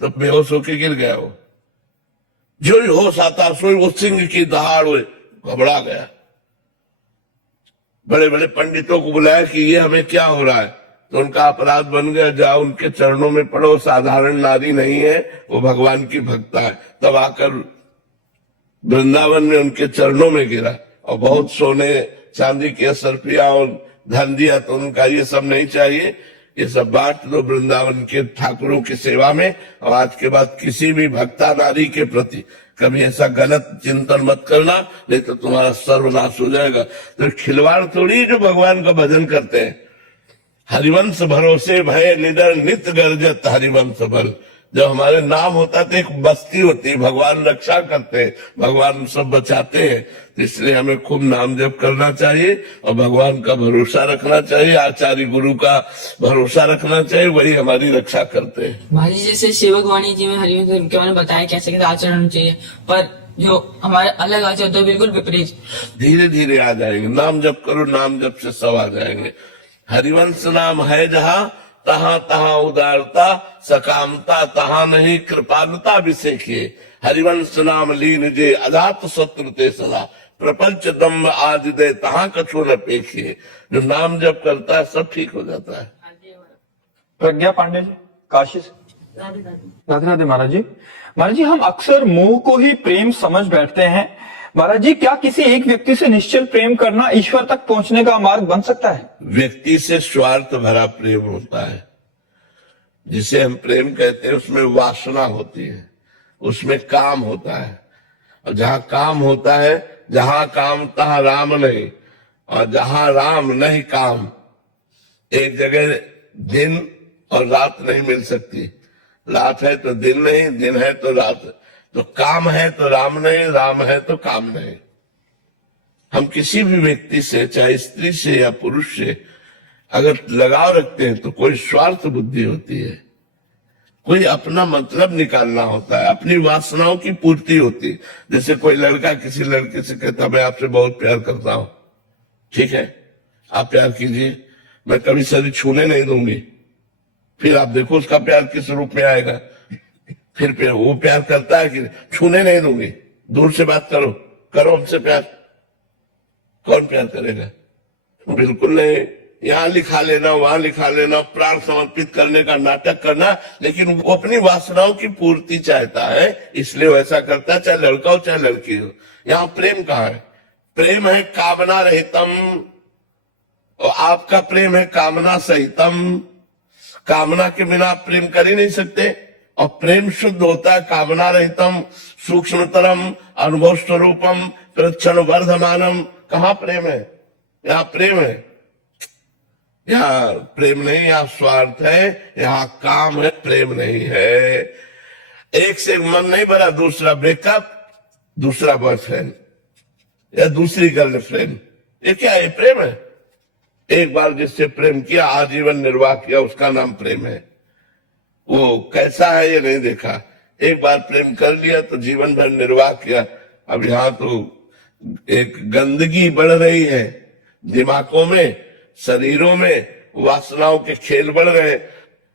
तब बेहोश होके गिर गया। वो जो ही होश आता सोई वो सिंह की दहाड़ हुए, घबरा गया। बड़े बड़े पंडितों को बुलाया कि ये हमें क्या हो रहा है, तो उनका अपराध बन गया, जाओ उनके चरणों में पड़ो, साधारण नारी नहीं है, वो भगवान की भक्ता है। तब आकर वृंदावन में उनके चरणों में गिरा, और बहुत सोने चांदी की असरफिया और धन दिया। तो उनका ये सब नहीं चाहिए, ये सब बांट दो वृंदावन के ठाकुरों की सेवा में, और आज के बाद किसी भी भक्ता नारी के प्रति कभी ऐसा गलत चिंतन मत करना, नहीं तो तुम्हारा सर्वनाश हो जाएगा। तो खिलवाड़ थोड़ी जो भगवान का भजन करते हैं। हरिवंश भरोसे भय निडर नित गर्जत हरिवंश बल। जब हमारे नाम होता तो एक बस्ती होती, भगवान रक्षा करते हैं, भगवान सब बचाते हैं। तो इसलिए हमें खूब नाम जप करना चाहिए और भगवान का भरोसा रखना चाहिए, आचार्य गुरु का भरोसा रखना चाहिए, वही हमारी रक्षा करते हैं। भाई जी जैसे सेवक वाणी जी में हरिवंश के बारे में बताया कैसे कैसे आचरण होना चाहिए, पर जो हमारे अलग आचरण होता है बिल्कुल विपरीत। धीरे धीरे आ जाएंगे, नाम जप करो, नाम जप से सब आ जाएंगे। हरिवंश नाम है जहां तहां तहां उदारता, सकामता तहां नहीं कृपालुता विषेखिए। हरिवंश नाम लीन जे अजात शत्रु ते सदा, प्रपंच दम्भ आज दे तहां कछु न पेखिए। जो नाम जप करता है सब ठीक हो जाता है। प्रज्ञा पांडे जी काशी से। राधे राधे महाराज जी। महाराज जी, हम अक्सर मोह को ही प्रेम समझ बैठते हैं। महाराज जी, क्या किसी एक व्यक्ति से निश्चल प्रेम करना ईश्वर तक पहुंचने का मार्ग बन सकता है? व्यक्ति से स्वार्थ भरा प्रेम होता है, जिसे हम प्रेम कहते हैं, उसमें वासना होती है, उसमें काम होता है। और जहां काम होता है, जहां काम तहां राम नहीं, और जहां राम नहीं काम। एक जगह दिन और रात नहीं मिल सकती, रात है तो दिन नहीं, दिन है तो रात। तो काम है तो राम नहीं, राम है तो काम नहीं। हम किसी भी व्यक्ति से, चाहे स्त्री से या पुरुष से, अगर लगाव रखते हैं तो कोई स्वार्थ बुद्धि होती है, कोई अपना मतलब निकालना होता है, अपनी वासनाओं की पूर्ति होती है। जैसे कोई लड़का किसी लड़के से कहता मैं आपसे बहुत प्यार करता हूं, ठीक है आप प्यार कीजिए, मैं कभी शरीर छूने नहीं दूंगी। फिर आप देखो उसका प्यार किस रूप में आएगा। फिर वो प्यार करता है कि छूने नहीं दूंगी, दूर से बात करो, करो हमसे प्यार। कौन प्यार करेगा? बिल्कुल नहीं। यहाँ लिखा लेना, वहां लिखा लेना, प्राण समर्पित करने का नाटक करना, लेकिन वो अपनी वासनाओं की पूर्ति चाहता है, इसलिए वैसा करता है, चाहे लड़का हो चाहे लड़की हो। यहाँ प्रेम कहाँ है? प्रेम है कामना रहितम, और आपका प्रेम है कामना सहितम। कामना के बिना आप प्रेम कर ही नहीं सकते, और प्रेम शुद्ध होता है कामना रहितम, सूक्ष्मतरम, अनुभव स्वरूपम, प्रक्षण वर्धमानम। कहाँ प्रेम है? यहाँ प्रेम है, यहाँ प्रेम नहीं, यहाँ स्वार्थ है, यहाँ काम है, प्रेम नहीं है। एक से मन नहीं भरा, दूसरा ब्रेकअप, दूसरा बॉयफ्रेंड या दूसरी गर्लफ्रेंड, ये क्या है? प्रेम है? एक बार जिससे प्रेम किया, आजीवन निर्वाह किया, उसका नाम प्रेम है। वो कैसा है ये नहीं देखा, एक बार प्रेम कर लिया तो जीवन भर निर्वाह किया, अब यहाँ तो एक गंदगी बढ़ रही है, दिमागों में, शरीरों में वासनाओं के खेल बढ़ रहे हैं।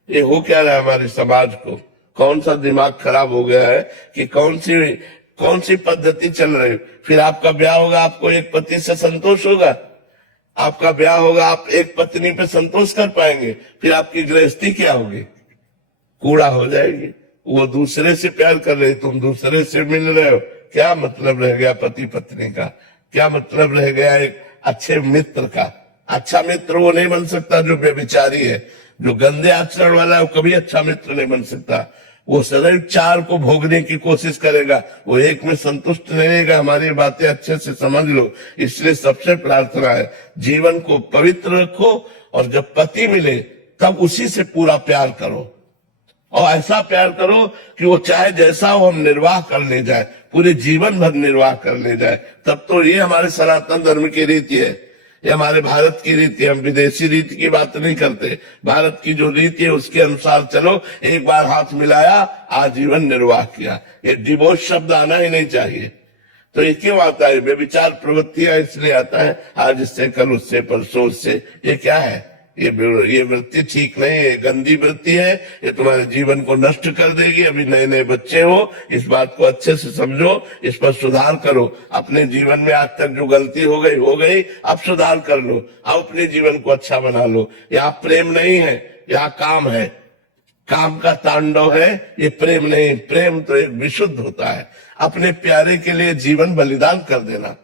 ये हो क्या रहा है हमारे समाज को? कौन सा दिमाग खराब हो गया है कि कौन सी पद्धति चल रही है? फिर आपका ब्याह होगा, आपको एक पति से संतोष होगा? आपका ब्याह होगा, आप एक पत्नी पे संतोष कर पाएंगे? फिर आपकी गृहस्थी क्या होगी? कूड़ा हो जाएगी। वो दूसरे से प्यार कर रहे, तुम दूसरे से मिल रहे हो, क्या मतलब रह गया पति पत्नी का? क्या मतलब रह गया एक अच्छे मित्र का? अच्छा मित्र वो नहीं बन सकता जो व्यभिचारी है, जो गंदे आचरण वाला है, वो कभी अच्छा मित्र नहीं बन सकता। वो सदैव चार को भोगने की कोशिश करेगा, वो एक में संतुष्ट नहीं रहेगा। हमारी बातें अच्छे से समझ लो। इसलिए सबसे प्रार्थना है, जीवन को पवित्र रखो, और जब पति मिले तब उसी से पूरा प्यार करो, और ऐसा प्यार करो कि वो चाहे जैसा हो हम निर्वाह कर ले जाए, पूरे जीवन भर निर्वाह कर ले जाए। तब तो ये हमारे सनातन धर्म की रीति है, ये हमारे भारत की रीति है। हम विदेशी रीति की बात नहीं करते, भारत की जो रीति है उसके अनुसार चलो। एक बार हाथ मिलाया, आजीवन निर्वाह किया। ये डिवोर्स शब्द आना ही नहीं चाहिए। तो ये क्यों आता है? व्यभिचार प्रवृत्तियां इसलिए आता है, आज इससे, कल उससे, परसों उससे। ये क्या है? ये वृत्ति ठीक नहीं है, गंदी वृत्ति है। ये तुम्हारे जीवन को नष्ट कर देगी। अभी नए नए बच्चे हो, इस बात को अच्छे से समझो, इस पर सुधार करो। अपने जीवन में आज तक जो गलती हो गई, अब सुधार कर लो, अब अपने जीवन को अच्छा बना लो। यहाँ प्रेम नहीं है, यहाँ काम है, काम का तांडव है। ये प्रेम नहीं, प्रेम तो एक विशुद्ध होता है। अपने प्यारे के लिए जीवन बलिदान कर देना।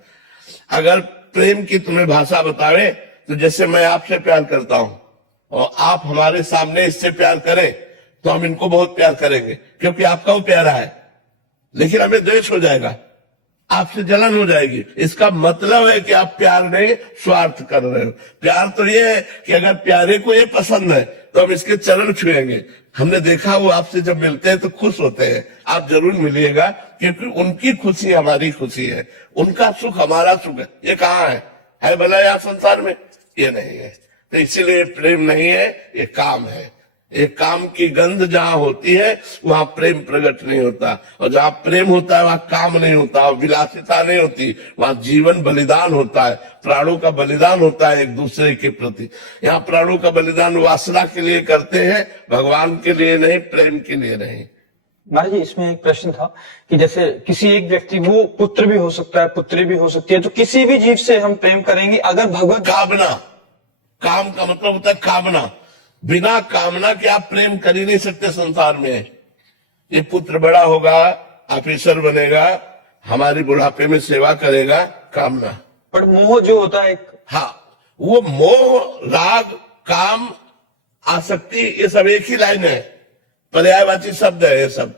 अगर प्रेम की तुम्हें भाषा बतावे, तो जैसे मैं आपसे प्यार करता हूं और आप हमारे सामने इससे प्यार करें, तो हम इनको बहुत प्यार करेंगे क्योंकि आपका वो प्यारा है। लेकिन हमें द्वेष हो जाएगा, आपसे जलन हो जाएगी। इसका मतलब है कि आप प्यार नहीं, स्वार्थ कर रहे हो। प्यार तो ये है कि अगर प्यारे को ये पसंद है तो हम इसके चरण छुएंगे। हमने देखा वो आपसे जब मिलते हैं तो खुश होते हैं। आप जरूर मिलिएगा, क्योंकि उनकी खुशी हमारी खुशी है, उनका सुख हमारा सुख है। ये कहाँ है भला यहाँ संसार में? ये नहीं है। तो इसीलिए प्रेम नहीं है, ये काम है। एक काम की गंध जहां होती है वहां प्रेम प्रकट नहीं होता, और जहां प्रेम होता है वहां काम नहीं होता, विलासिता नहीं होती, वहां जीवन बलिदान होता है, प्राणों का बलिदान होता है एक दूसरे के प्रति। यहाँ प्राणों का बलिदान वासना के लिए करते हैं, भगवान के लिए नहीं, प्रेम के लिए नहीं। महाराज जी, इसमें एक प्रश्न था कि जैसे किसी एक व्यक्ति, वो पुत्र भी हो सकता है, पुत्री भी हो सकती है, तो किसी भी जीव से हम प्रेम करेंगे अगर भगवत कामना, काम का मतलब होता है कामना। बिना कामना के आप प्रेम कर ही नहीं सकते संसार में। ये पुत्र बड़ा होगा, ऑफिसर बनेगा, हमारी बुढ़ापे में सेवा करेगा, कामना। पर मोह जो होता है, हाँ, वो मोह, राग, काम, आसक्ति, ये सब एक ही लाइन है, पर्यायवाची शब्द है ये सब।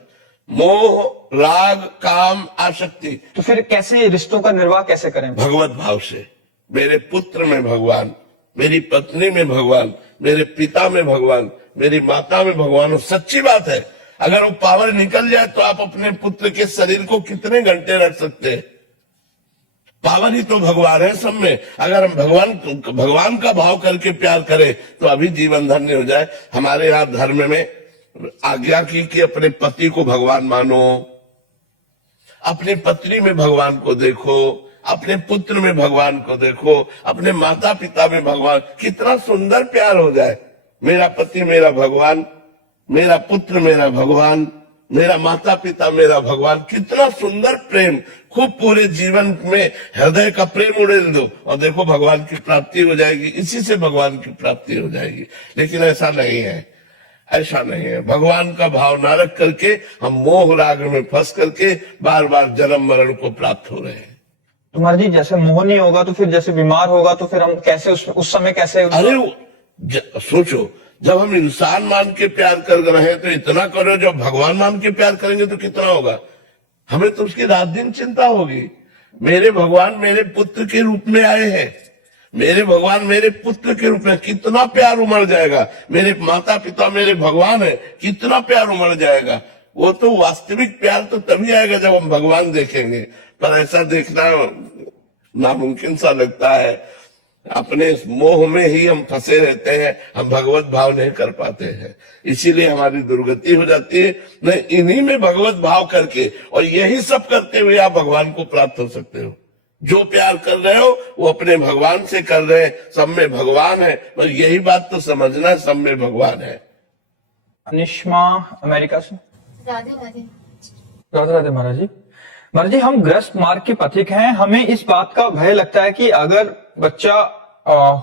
मोह, राग, काम, आसक्ति। तो फिर कैसे रिश्तों का निर्वाह कैसे करें? भगवत भाव से। मेरे पुत्र में भगवान, मेरी पत्नी में भगवान, मेरे पिता में भगवान, मेरी माता में भगवान। और सच्ची बात है, अगर वो पावर निकल जाए तो आप अपने पुत्र के शरीर को कितने घंटे रख सकते हैं? पावर ही तो भगवान है सब में। अगर हम भगवान का भाव करके प्यार करें तो अभी जीवन धन्य हो जाए। हमारे यहाँ धर्म में आज्ञा की कि अपने पति को भगवान मानो, अपनी पत्नी में भगवान को देखो, अपने पुत्र में भगवान को देखो, अपने माता पिता में भगवान। कितना सुंदर प्यार हो जाए। मेरा पति मेरा भगवान, मेरा पुत्र मेरा भगवान, मेरा माता पिता मेरा भगवान। कितना सुंदर प्रेम। खूब पूरे जीवन में हृदय का प्रेम उड़ेल दो और देखो भगवान की प्राप्ति हो जाएगी। इसी से भगवान की प्राप्ति हो जाएगी। लेकिन ऐसा नहीं है, ऐसा नहीं है। भगवान का भाव न रख करके हम मोह राग में फंस करके बार बार जन्म मरण को प्राप्त हो रहे हैं। तुम्हारा जी, जैसे मोह नहीं होगा तो फिर जैसे बीमार होगा तो फिर हम कैसे उस समय कैसे सोचो, जब हम इंसान मान के प्यार कर रहे हैं तो इतना करो, जब भगवान मान के प्यार करेंगे तो कितना होगा? हमें तो उसकी रात दिन चिंता होगी। मेरे भगवान मेरे पुत्र के रूप में आए हैं, मेरे भगवान मेरे पुत्र के रूप में, कितना प्यार उमड़ जाएगा। मेरे माता पिता मेरे भगवान है, कितना प्यार उमड़ जाएगा। वो तो वास्तविक प्यार तो तभी आएगा जब हम भगवान देखेंगे। पर ऐसा देखना नामुमकिन सा लगता है। अपने इस मोह में ही हम फंसे रहते हैं, हम भगवत भाव नहीं कर पाते हैं, इसीलिए हमारी दुर्गति हो जाती है। नहीं, इन्हीं में भगवत भाव करके और यही सब करते हुए आप भगवान को प्राप्त हो सकते हो। जो प्यार कर रहे हो वो अपने भगवान से कर रहे हैं, सब में भगवान है, बस यही बात तो समझना, सब में भगवान है। अनिश्मा अमेरिका से। राधे राधे। राधे राधे महाराज जी। महाराज जी, हम ग्रस्त मार्ग के पथिक हैं, हमें इस बात का भय लगता है कि अगर बच्चा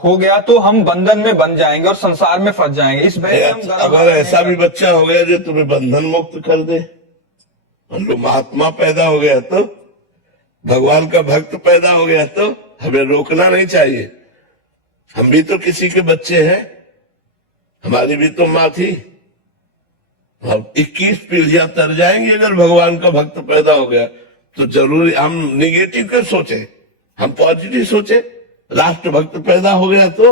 हो गया तो हम बंधन में बन जाएंगे और संसार में फंस जाएंगे। इस भय से हम अगर ऐसा भी बच्चा हो गया जो तुम्हें बंधन मुक्त कर दे, मतलब महात्मा पैदा हो गया तो, भगवान का भक्त पैदा हो गया तो हमें रोकना नहीं चाहिए। हम भी तो किसी के बच्चे हैं, हमारी भी तो माँ थी। हम 21 पीढ़ियां तर जाएंगे अगर भगवान का भक्त पैदा हो गया तो। जरूरी हम निगेटिव क्यों सोचे, हम पॉजिटिव सोचे। राष्ट्र भक्त पैदा हो गया तो,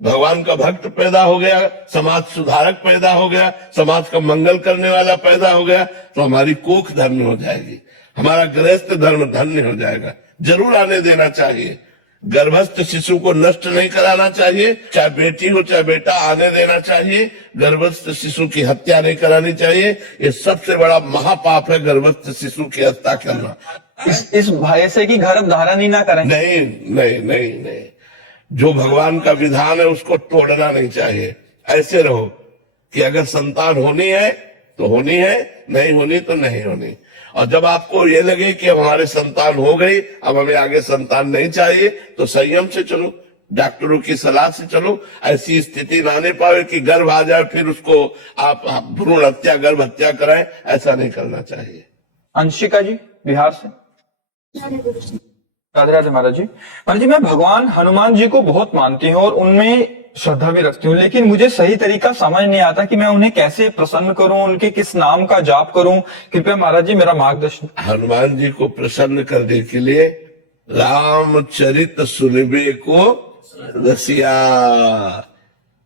भगवान का भक्त पैदा हो गया, समाज सुधारक पैदा हो गया, समाज का मंगल करने वाला पैदा हो गया, तो हमारी कोख धन्य हो जाएगी, हमारा गृहस्थ धर्म धन्य हो जाएगा। जरूर आने देना चाहिए, गर्भस्थ शिशु को नष्ट नहीं कराना चाहिए, चाहे बेटी हो चाहे बेटा, आने देना चाहिए। गर्भस्थ शिशु की हत्या नहीं करानी चाहिए, ये सबसे बड़ा महापाप है, गर्भस्थ शिशु की हत्या करना। इस भय से कि गर्भ धारण ही ना करें। नहीं नहीं नहीं नहीं, जो भगवान का विधान है उसको तोड़ना नहीं चाहिए। ऐसे रहो कि अगर संतान होनी है तो होनी है, नहीं होनी तो नहीं होनी। और जब आपको ये लगे कि अब हमारे संतान हो गई, अब हमें आगे संतान नहीं चाहिए, तो संयम से चलो, डॉक्टरों की सलाह से चलो। ऐसी स्थिति ना आने पाए कि गर्भ आ जाए फिर उसको आप भ्रूण हत्या, गर्भ हत्या कराएं, ऐसा नहीं करना चाहिए। अंशिका जी बिहार से। राधे राधे महाराज जी। महाराज जी, मैं भगवान हनुमान जी को बहुत मानती हूँ और उनमें श्रद्धा भी रखती हूँ, लेकिन मुझे सही तरीका समझ नहीं आता कि मैं उन्हें कैसे प्रसन्न करूं, उनके किस नाम का जाप करूं। कृपया महाराज जी मेरा मार्गदर्शन। हनुमान जी को प्रसन्न करने के लिए रामचरित सुनबे को रसिया,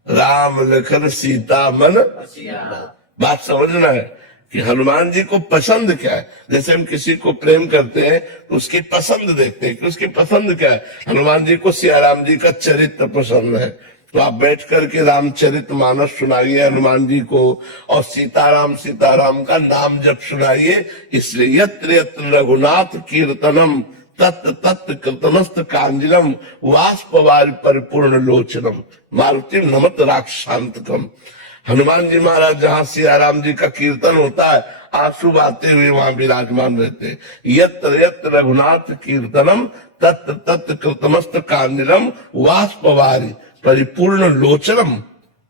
राम लखन सीता मन। बात समझना है कि हनुमान जी को पसंद क्या है। जैसे हम किसी को प्रेम करते हैं तो उसकी पसंद देखते हैं कि उसकी पसंद क्या है। हनुमान जी को सिया राम जी का चरित्र पसंद है, तो आप बैठ करके रामचरित मानस सुनाइए हनुमान जी को, और सीताराम का नाम जब सुनाइए। इसलिए यत्र यत्र रघुनाथ कीर्तनम तत् तत् कृतमस्त कांजलम वाष्पवारि परिपूर्ण लोचनम मारुति नमत राक्षांतकम। हनुमान जी महाराज जहाँ सियाराम जी का कीर्तन होता है, आंसू बहाते हुए वहां विराजमान रहते हैं। यत्र यत्र रघुनाथ कीर्तनम तत् तत् कृतमस्त कांजलम वाष्पवारि परिपूर्ण लोचनम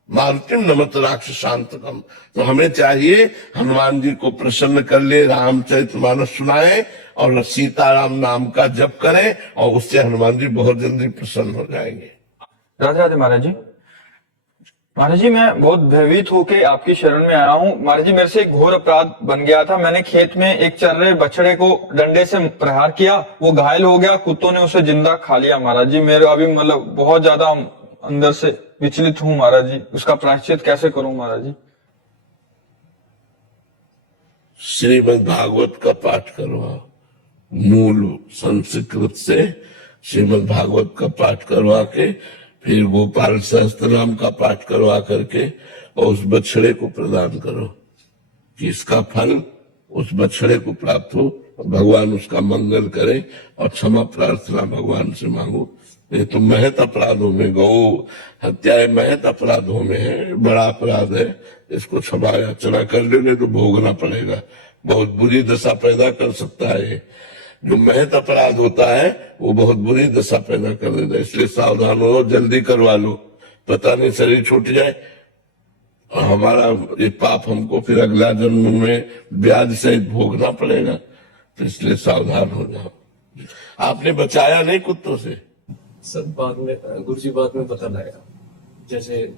मारुतिम नमत राक्षसांतकम। तो हमें चाहिए हनुमान जी को प्रसन्न कर ले, रामचरितमानस सुनाएं और सीताराम नाम का जप करें, और उससे हनुमान जी बहुत जल्दी प्रसन्न हो जाएंगे। राधे राधे महाराज जी। महाराज जी, मैं बहुत भयभीत होके आपकी शरण में आया हूँ। महाराज जी, मेरे से एक घोर अपराध बन गया था। मैंने खेत में एक चर रहे बछड़े को डंडे से प्रहार किया, वो घायल हो गया, कुत्तों ने उसे जिंदा खा लिया। महाराज जी, मेरे अभी मतलब बहुत ज्यादा अंदर से विचलित हूँ महाराज जी, उसका प्रायश्चित कैसे करूं महाराज जी? श्रीमद् भागवत का पाठ करवाओ, मूल संस्कृत से श्रीमद् भागवत का पाठ करवा के फिर गोपाल सहस्त्र नाम का पाठ करवा करके और उस बछड़े को प्रदान करो कि इसका फल उस बछड़े को प्राप्त हो, भगवान उसका मंगल करे, और क्षमा प्रार्थना भगवान से मांगो। ये तो महत अपराधों में, गौ हत्या महत अपराधों में है, बड़ा अपराध है। इसको क्षमा याचना कर लेने तो भोगना पड़ेगा, बहुत बुरी दशा पैदा कर सकता है। जो महत अपराध होता है वो बहुत बुरी दशा पैदा कर देता है, इसलिए सावधान हो, जल्दी करवा लो, पता नहीं शरीर छूट जाए और हमारा ये पाप हमको फिर अगला जन्म में ब्याज सहित भोगना पड़ेगा। तो इसलिए सावधान हो जाओ। आपने बचाया नहीं कुत्तों से? सब बाद में गुरुजी बाद में पता लगा, जैसे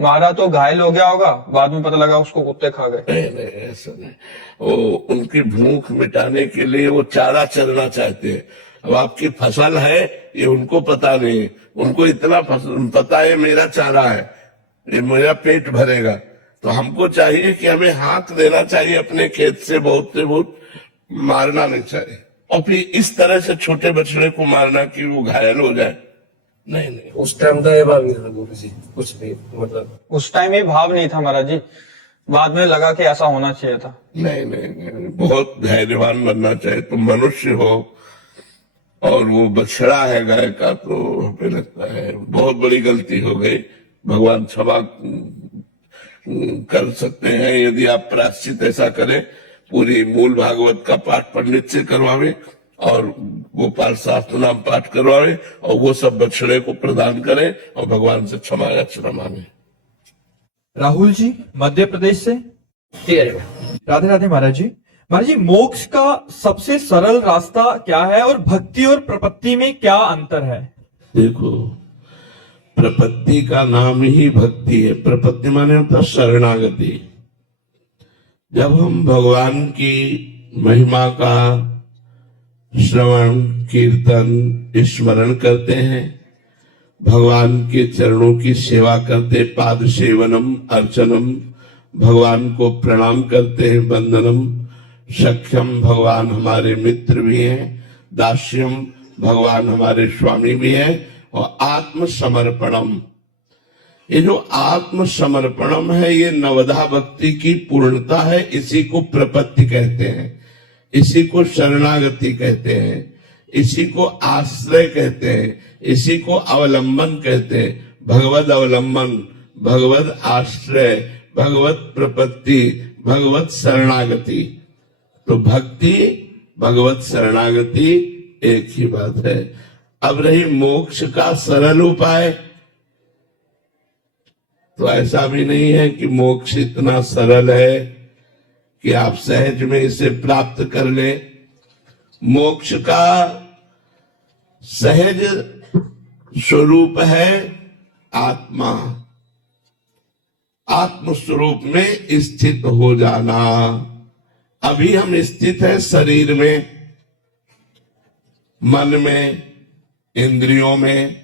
मारा तो घायल हो गया होगा, बाद में पता लगा उसको कुत्ते खा गए। नहीं ऐसा नहीं, वो उनकी भूख मिटाने के लिए वो चारा चरना चाहते हैं। अब आपकी फसल है ये उनको पता नहीं, उनको इतना पता है मेरा चारा है, ये मेरा पेट भरेगा। तो हमको चाहिए कि हमें हाथ देना चाहिए अपने खेत से, बहुत मारना नहीं चाहिए। और फिर इस तरह से छोटे बछड़े को मारना कि वो घायल हो जाए, नहीं नहीं, उस टाइम का ये भाव नहीं था गुरु जी, कुछ भी मतलब। उस टाइम ये भाव नहीं था महाराज जी, बाद में लगा कि ऐसा होना चाहिए था। नहीं नहीं नहीं, बहुत धैर्यवान बनना चाहिए। तुम मनुष्य हो और वो बछड़ा है गाय का, तो हमें लगता है बहुत बड़ी गलती हो गई। भगवान क्षमा कर सकते हैं यदि आप प्रायश्चित ऐसा करें, पूरी मूल भागवत का पाठ पंडित से करवावे और गोपाल शास्त्र नाम पाठ करवावे और वो सब बछड़े को प्रदान करें और भगवान से क्षमा याचना मांगे। राहुल जी मध्य प्रदेश से। ठीक है। राधे राधे महाराज जी। महाराज जी, मोक्ष का सबसे सरल रास्ता क्या है और भक्ति और प्रपत्ति में क्या अंतर है? देखो, प्रपत्ति का नाम ही भक्ति है। प्रपत्ति माने होता शरणागति। जब हम भगवान की महिमा का श्रवण कीर्तन स्मरण करते हैं, भगवान के चरणों की सेवा करते, पाद सेवनम अर्चनम, भगवान को प्रणाम करते हैं, वंदनम, सख्यम भगवान हमारे मित्र भी हैं, दास्यम भगवान हमारे स्वामी भी हैं, और आत्मसमर्पणम, ये जो आत्मसमर्पणम है ये नवधा भक्ति की पूर्णता है। इसी को प्रपत्ति कहते हैं, इसी को शरणागति कहते हैं, इसी को आश्रय कहते हैं, इसी को अवलंबन कहते हैं। भगवद अवलंबन, भगवद आश्रय, भगवत प्रपत्ति, भगवत शरणागति। तो भक्ति भगवत शरणागति एक ही बात है। अब रही मोक्ष का सरल उपाय, तो ऐसा भी नहीं है कि मोक्ष इतना सरल है कि आप सहज में इसे प्राप्त कर ले। मोक्ष का सहज स्वरूप है आत्मा, आत्म स्वरूप में स्थित हो जाना। अभी हम स्थित हैं शरीर में, मन में, इंद्रियों में,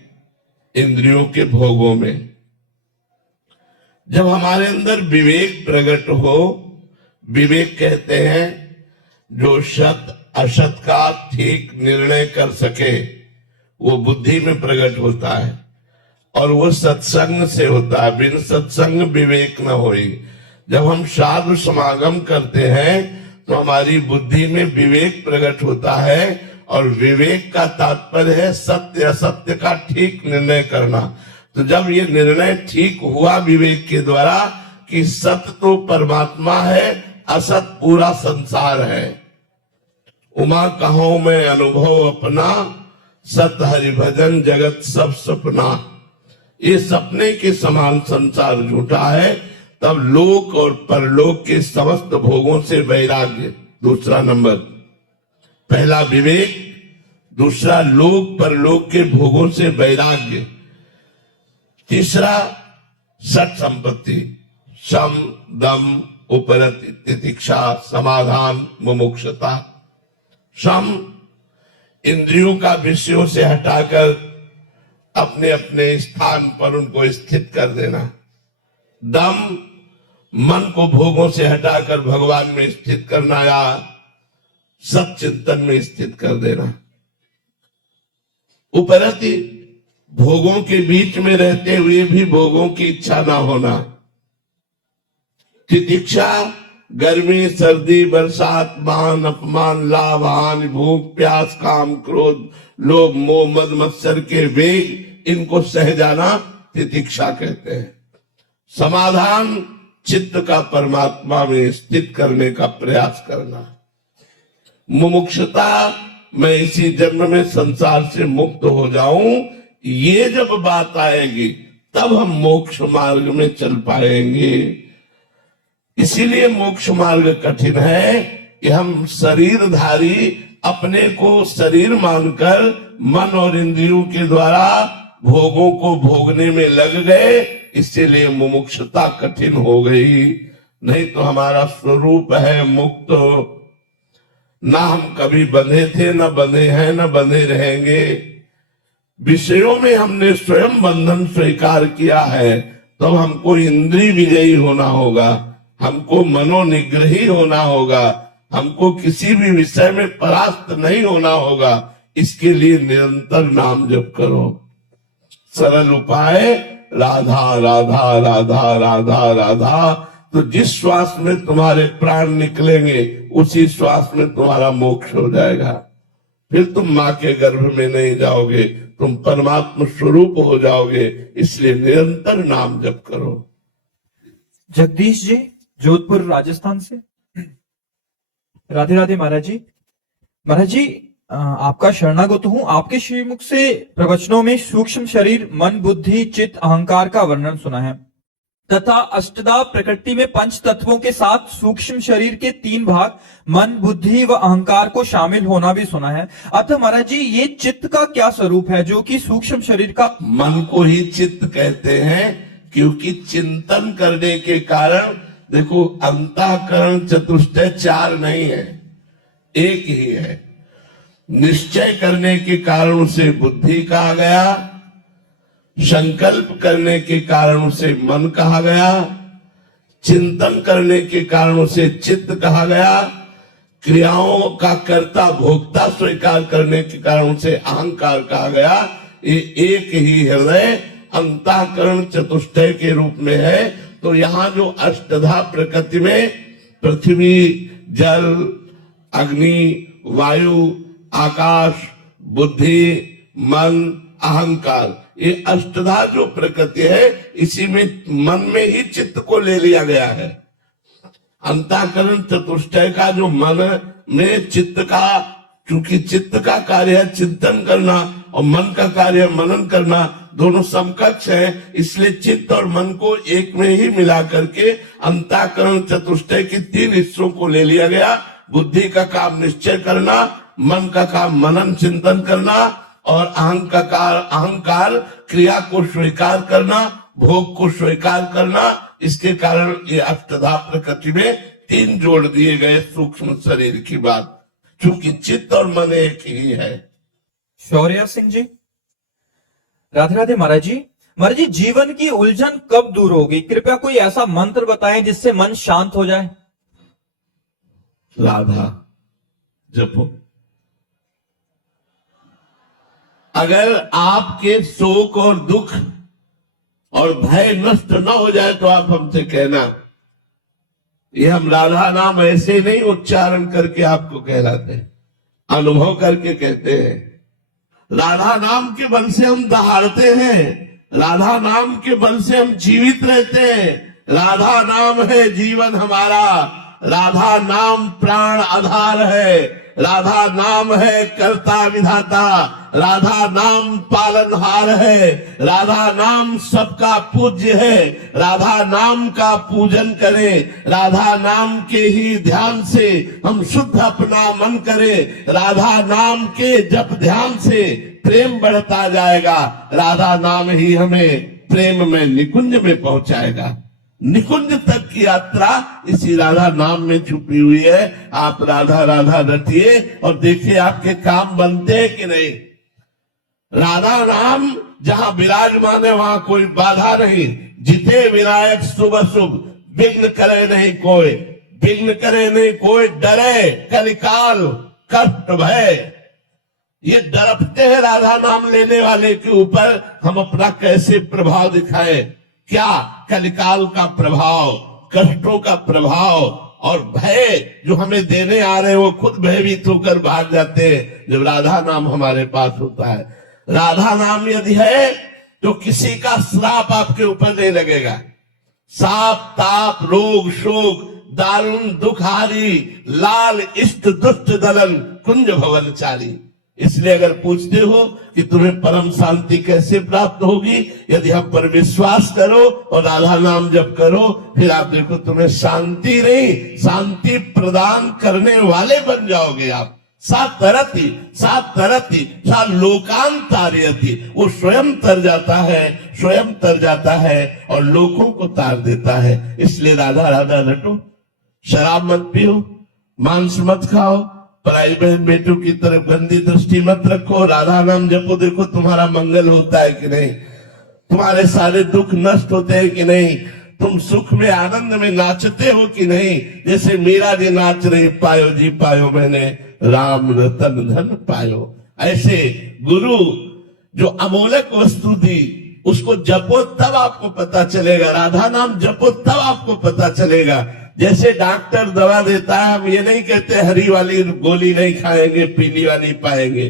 इंद्रियों के भोगों में। जब हमारे अंदर विवेक प्रकट हो, विवेक कहते हैं जो सत असत का ठीक निर्णय कर सके, वो बुद्धि में प्रकट होता है और वो सत्संग से होता है। बिन सत्संग विवेक न होई। जब हम साधु समागम करते हैं तो हमारी बुद्धि में विवेक प्रकट होता है, और विवेक का तात्पर्य है सत्य असत्य का ठीक निर्णय करना। तो जब ये निर्णय ठीक हुआ विवेक के द्वारा कि सत्य तो परमात्मा है, असत पूरा संसार है, उमा कहो मैं अनुभव अपना, सत हरि भजन जगत सब सपना, ये सपने के समान संसार झूठा है। तब लोक और परलोक के समस्त भोगों से वैराग्य, दूसरा नंबर। पहला विवेक, दूसरा लोक परलोक के भोगों से वैराग्य, तीसरा सत संपत्ति, सम दम उपरति तितिक्षा समाधान मुमुक्षता। सम इंद्रियों का विषयों से हटाकर अपने अपने स्थान पर उनको स्थित कर देना। दम मन को भोगों से हटाकर भगवान में स्थित करना या सच्चिंतन में स्थित कर देना। उपरति भोगों के बीच में रहते हुए भी भोगों की इच्छा ना होना। तितिक्षा गर्मी सर्दी बरसात मान अपमान लाभ हानि भूख प्यास काम क्रोध लोभ मोह मद मत्सर के वेग, इनको सह जाना तितिक्षा कहते हैं। समाधान चित्त का परमात्मा में स्थित करने का प्रयास करना। मुमुक्षता, मैं इसी जन्म में संसार से मुक्त हो जाऊं, ये जब बात आएगी तब हम मोक्ष मार्ग में चल पाएंगे। इसीलिए मोक्ष मार्ग कठिन है कि हम शरीरधारी अपने को शरीर मानकर मन और इंद्रियों के द्वारा भोगों को भोगने में लग गए, इसीलिए मुमुक्षता कठिन हो गई। नहीं तो हमारा स्वरूप है मुक्त, ना हम कभी बंधे थे, न बंधे हैं, न बंधे रहेंगे। विषयों में हमने स्वयं बंधन स्वीकार किया है, तो हमको इंद्रिय विजयी होना होगा, हमको मनोनिग्रही होना होगा, हमको किसी भी विषय में परास्त नहीं होना होगा। इसके लिए निरंतर नाम जप करो, सरल उपाय राधा राधा राधा राधा राधा। तो जिस श्वास में तुम्हारे प्राण निकलेंगे उसी श्वास में तुम्हारा मोक्ष हो जाएगा। फिर तुम माँ के गर्भ में नहीं जाओगे, तुम परमात्मा स्वरूप हो जाओगे। इसलिए निरंतर नाम जप करो। जगदीश जी जोधपुर राजस्थान से। राधे राधे महाराज जी। महाराज जी आपका शरणागत हूं। आपके श्रीमुख से प्रवचनों में सूक्ष्म शरीर, मन, बुद्धि, चित्त, अहंकार का वर्णन सुना है तथा अष्टधा प्रकृति में पंच तत्वों के साथ सूक्ष्म शरीर के 3 भाग मन, बुद्धि व अहंकार को शामिल होना भी सुना है। अतः महाराज जी ये चित्त का क्या स्वरूप है जो कि सूक्ष्म शरीर का? मन को ही चित्त कहते हैं क्योंकि चिंतन करने के कारण, देखो अंतःकरण चतुष्टय 4 नहीं है, एक ही है। निश्चय करने के कारण उसे बुद्धि कहा गया, संकल्प करने के कारण उसे मन कहा गया, चिंतन करने के कारण उसे चित्त कहा गया, क्रियाओं का कर्ता भोक्ता स्वीकार करने के कारण उसे अहंकार कहा गया। ये एक ही हृदय अंतःकरण चतुष्टय के रूप में है। तो यहाँ जो अष्टधा प्रकृति में पृथ्वी, जल, अग्नि, वायु, आकाश, बुद्धि, मन, अहंकार, ये अष्टधा जो प्रकृति है इसी में मन में ही चित्त को ले लिया गया है। अंतःकरण चतुष्टय का जो मन में चित्त का, क्योंकि चित्त का कार्य है चिंतन करना और मन का कार्य है मनन करना, दोनों समकक्ष है। इसलिए चित्त और मन को एक में ही मिला करके अंतःकरण चतुष्टय की 3 हिस्सों को ले लिया गया। बुद्धि का काम निश्चय करना, मन का काम मनन चिंतन करना और अहंकार क्रिया को स्वीकार करना, भोग को स्वीकार करना। इसके कारण ये अष्टधा प्रकृति में 3 जोड़ दिए गए सूक्ष्म शरीर की बात, क्योंकि चित्त और मन एक ही है। शौर्य सिंह जी। राधे राधे महाराज जी। महाराज जी जीवन की उलझन कब दूर होगी? कृपया कोई ऐसा मंत्र बताएं जिससे मन शांत हो जाए। राधा जपो। अगर आपके शोक और दुख और भय नष्ट न हो जाए तो आप हमसे कहना। ये हम राधा नाम ऐसे नहीं उच्चारण करके आपको कहलाते, अनुभव करके कहते हैं। राधा नाम के बल से हम दहाड़ते हैं, राधा नाम के बल से हम जीवित रहते हैं। राधा नाम है जीवन हमारा, राधा नाम प्राण आधार है, राधा नाम है कर्ता विधाता, राधा नाम पालनहार है, राधा नाम सबका पूज्य है। राधा नाम का पूजन करें, राधा नाम के ही ध्यान से हम शुद्ध अपना मन करें। राधा नाम के जप ध्यान से प्रेम बढ़ता जाएगा। राधा नाम ही हमें प्रेम में निकुंज में पहुंचाएगा। निकुंज तक की यात्रा इसी राधा नाम में छुपी हुई है। आप राधा राधा रटिए और देखिए आपके काम बनते हैं कि नहीं। राधा नाम जहां विराजमान है वहां कोई बाधा नहीं। जिते विनायक शुभ शुभ, विघ्न करे नहीं कोई, विघ्न करे नहीं कोई, डरे कलिकाल कष्ट भय। ये डरते हैं राधा नाम लेने वाले के ऊपर हम अपना कैसे प्रभाव दिखाएं। क्या कलिकाल का प्रभाव, कष्टों का प्रभाव और भय जो हमें देने आ रहे हैं वो खुद भयभीत होकर भाग जाते हैं जब राधा नाम हमारे पास होता है। राधा नाम यदि है तो किसी का श्राप आपके ऊपर नहीं लगेगा। साप ताप रोग शोक दारुण दुखारी लाल इष्ट दुष्ट दलन कुंज भवन चारी। इसलिए अगर पूछते हो कि तुम्हें परम शांति कैसे प्राप्त होगी, यदि हम पर विश्वास करो और राधा नाम जप करो, फिर आप देखो तुम्हें शांति नहीं शांति प्रदान करने वाले बन जाओगे आप। सात तरती सा लोकांतार्यति, वो स्वयं तर जाता है, स्वयं तर जाता है और लोगों को तार देता है। इसलिए राधा राधा रटो, शराब मत पियो, मांस मत खाओ, पराई बहन बेटों की तरफ गंदी दृष्टि मत रखो, राधा नाम जपो। देखो तुम्हारा मंगल होता है कि नहीं, तुम्हारे सारे दुख नष्ट होते हैं कि नहीं, तुम सुख में आनंद में नाचते हो कि नहीं। जैसे मीरा जी नाच रही, पायो जी पायो मैंने राम रतन धन पायो। ऐसे गुरु जो अमोलक वस्तु दी उसको जपो तब आपको पता चलेगा, राधा नाम जपो तब आपको पता चलेगा। जैसे डॉक्टर दवा देता है, हम ये नहीं कहते हरी वाली गोली नहीं खाएंगे, पीली वाली पाएंगे।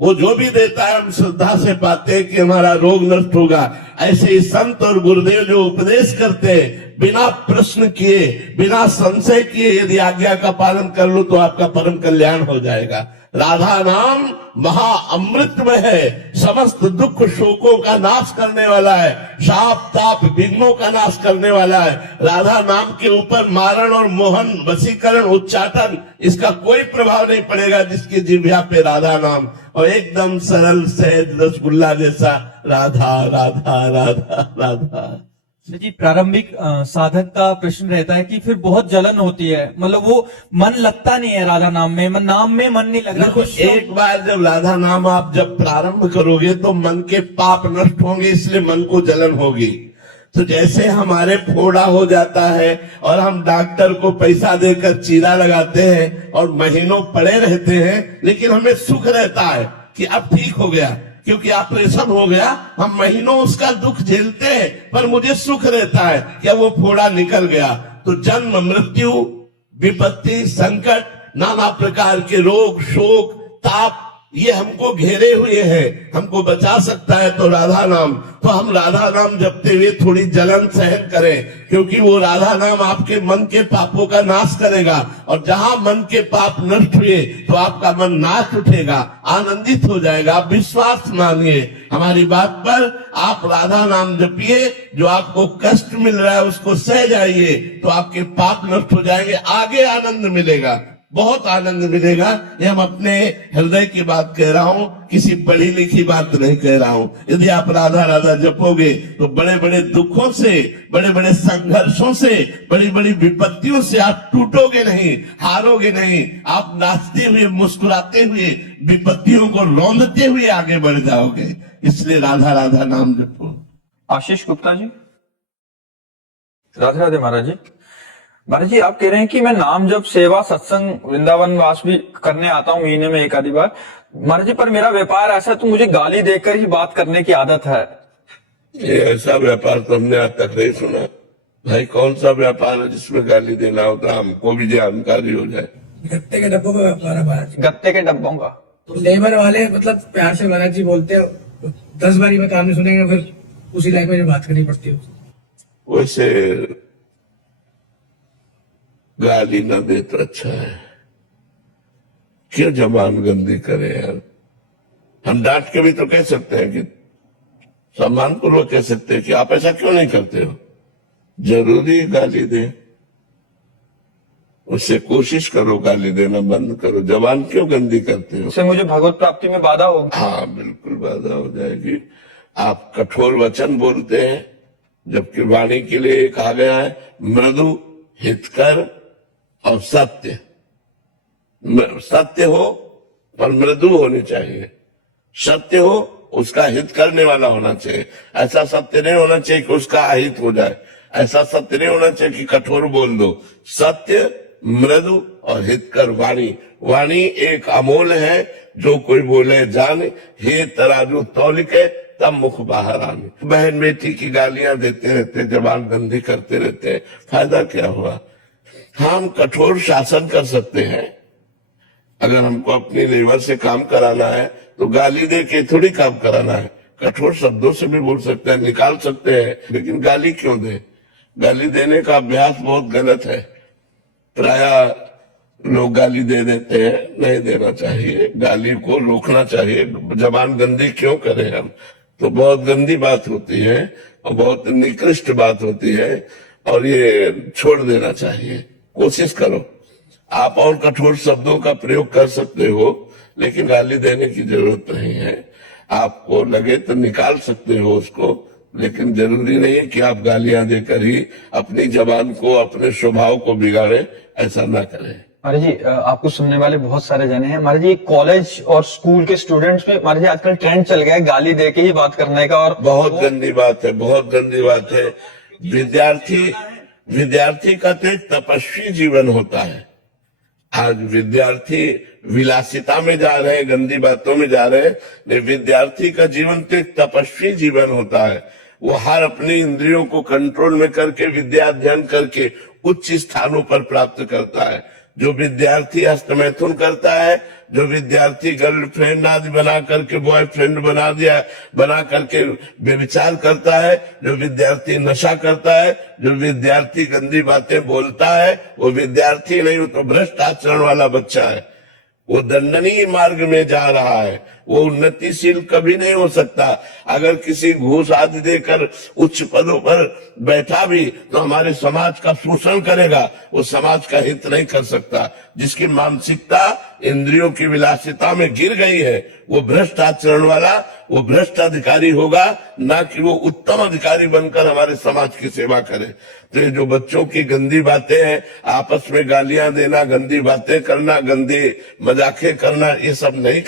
वो जो भी देता है हम श्रद्धा से पाते हैं कि हमारा रोग नष्ट होगा। ऐसे ही संत और गुरुदेव जो उपदेश करते हैं, बिना प्रश्न किए, बिना संशय किए यदि आज्ञा का पालन कर लो तो आपका परम कल्याण हो जाएगा। राधा नाम महा अमृतमय है, समस्त दुख शोकों का नाश करने वाला है, शाप ताप विघ्नों का नाश करने वाला है। राधा नाम के ऊपर मारण और मोहन, वशीकरण, उच्चाटन इसका कोई प्रभाव नहीं पड़ेगा जिसकी जिह्वा पे राधा नाम, और एकदम सरल सहज रसगुल्ला जैसा राधा राधा राधा राधा। जी प्रारंभिक साधक का प्रश्न रहता है कि फिर बहुत जलन होती है, मतलब वो मन लगता नहीं है राधा नाम में, नाम में मन नहीं लग रहा। देखो, एक बार जब राधा नाम आप जब प्रारंभ करोगे तो मन के पाप नष्ट होंगे, इसलिए मन को जलन होगी। तो जैसे हमारे फोड़ा हो जाता है और हम डॉक्टर को पैसा देकर चीरा लगाते हैं और महीनों पड़े रहते हैं, लेकिन हमें सुख रहता है कि अब ठीक हो गया, क्योंकि ऑपरेशन हो गया। हम महीनों उसका दुख झेलते हैं, पर मुझे सुख रहता है कि अब वो फोड़ा निकल गया। तो जन्म, मृत्यु, विपत्ति, संकट, नाना प्रकार के रोग, शोक, ताप ये हमको घेरे हुए हैं, हमको बचा सकता है तो राधा नाम। तो हम राधा नाम जपते हुए थोड़ी जलन सहन करें, क्योंकि वो राधा नाम आपके मन के पापों का नाश करेगा, और जहां मन के पाप नष्ट हुए तो आपका मन नाच उठेगा, आनंदित हो जाएगा। आप विश्वास मानिए हमारी बात पर, आप राधा नाम जपिए, जो आपको कष्ट मिल रहा है उसको सह जाइए तो आपके पाप नष्ट हो जाएंगे, आगे आनंद मिलेगा, बहुत आनंद मिलेगा। ये हम अपने हृदय की बात कह रहा हूँ, किसी पढ़ी लिखी बात नहीं कह रहा हूँ। यदि आप राधा राधा जपोगे तो बड़े बड़े दुखों से, बड़े बड़े संघर्षों से, बड़ी बड़ी विपत्तियों से आप टूटोगे नहीं, हारोगे नहीं। आप नाचते हुए, मुस्कुराते हुए, विपत्तियों को रौंदते हुए आगे बढ़ जाओगे। इसलिए राधा राधा नाम जपो। आशीष गुप्ता जी। राधे राधे महाराज जी। महाराज जी, आप कह रहे हैं कि मैं नाम जब सेवा सत्संग वृंदावन वास भी करने आता हूँ महीने में एक आधी बार। महाराज जी, पर मेरा व्यापार ऐसा, तो मुझे गाली देकर ही बात करने की आदत है। ये ऐसा व्यापार तो हमने आज तक नहीं सुना। भाई कौन सा व्यापार है जिसमें गाली देना होता, हमको भी जानकारी हो जाए। गत्ते के डब्बों का व्यापार है महाराज। गत्ते के डब्बों का तो लेबर वाले मतलब प्यार से महाराज जी बोलते हैं, 10 बारी में काम नहीं सुनेंगे, फिर उसी लैंग्वेज में बात करनी पड़ती है। वैसे गाली न दे तो अच्छा है, क्यों जबान गंदी करे यार। हम डांट के भी तो कह सकते हैं, कि सम्मान पूर्वक कह सकते हैं कि आप ऐसा क्यों नहीं करते हो। जरूरी गाली दे, उससे कोशिश करो गाली देना बंद करो। जबान क्यों गंदी करते हो? इससे मुझे भगवत प्राप्ति में बाधा होगी। हाँ बिल्कुल बाधा हो जाएगी। आप कठोर वचन बोलते हैं, जबकि वाणी के लिए कहा गया है मृदु, हितकर और सत्य। सत्य हो पर मृदु होनी चाहिए, सत्य हो उसका हित करने वाला होना चाहिए। ऐसा सत्य नहीं होना चाहिए कि उसका अहित हो जाए, ऐसा सत्य नहीं होना चाहिए कि कठोर बोल दो। सत्य, मृदु और हितकर वाणी। वाणी एक अमोल है, जो कोई बोले जाने, हे तराजू तौलिके तब मुख बाहर आने। बहन बेटी की गालियां देते रहते, जबान गंदी करते रहते, फायदा क्या हुआ। हम कठोर शासन कर सकते हैं। अगर हमको अपनी लेबर से काम कराना है तो गाली दे के थोड़ी काम कराना है, कठोर शब्दों से भी बोल सकते हैं, निकाल सकते हैं, लेकिन गाली क्यों दे। गाली देने का अभ्यास बहुत गलत है। प्राय लोग गाली दे देते हैं, नहीं देना चाहिए, गाली को रोकना चाहिए। जबान गंदी क्यों करें हम, तो बहुत गंदी बात होती है और बहुत निकृष्ट बात होती है, और ये छोड़ देना चाहिए। कोशिश करो, आप और कठोर शब्दों का प्रयोग कर सकते हो, लेकिन गाली देने की जरूरत नहीं है। आपको लगे तो निकाल सकते हो उसको, लेकिन जरूरी नहीं है कि आप गालियां देकर ही अपनी जबान को, अपने स्वभाव को बिगाड़े। ऐसा ना करें। महाराज जी, आपको सुनने वाले बहुत सारे जने हैं महाराज जी। कॉलेज और स्कूल के स्टूडेंट्स में महाराज जी आजकल ट्रेंड चल गया है गाली दे के ही बात करने का, और बहुत गंदी बात है, बहुत गंदी बात है। विद्यार्थी का तो एक तपस्वी जीवन होता है। आज विद्यार्थी विलासिता में जा रहे हैं, गंदी बातों में जा रहे हैं। नहीं, विद्यार्थी का जीवन तो एक तपस्वी जीवन होता है। वो हर अपनी इंद्रियों को कंट्रोल में करके विद्या अध्ययन करके उच्च स्थानों पर प्राप्त करता है। जो विद्यार्थी हस्तमैथुन करता है, जो विद्यार्थी गर्लफ्रेंड आदि बना करके बॉयफ्रेंड बना करके व्यभिचार करता है, जो विद्यार्थी नशा करता है, जो विद्यार्थी गंदी बातें बोलता है, वो विद्यार्थी नहीं, वो तो भ्रष्ट आचरण वाला बच्चा है। वो दंडनीय मार्ग में जा रहा है, वो उन्नतिशील कभी नहीं हो सकता। अगर किसी घूस आदि देकर उच्च पदों पर बैठा भी तो हमारे समाज का शोषण करेगा, वो समाज का हित नहीं कर सकता। जिसकी मानसिकता इंद्रियों की विलासिता में गिर गई है, वो भ्रष्ट आचरण वाला, वो भ्रष्ट अधिकारी होगा, ना कि वो उत्तम अधिकारी बनकर हमारे समाज की सेवा करे। तो ये जो बच्चों की गंदी बातें हैं, आपस में गालियां देना, गंदी बातें करना, गंदी मजाकें करना, ये सब नहीं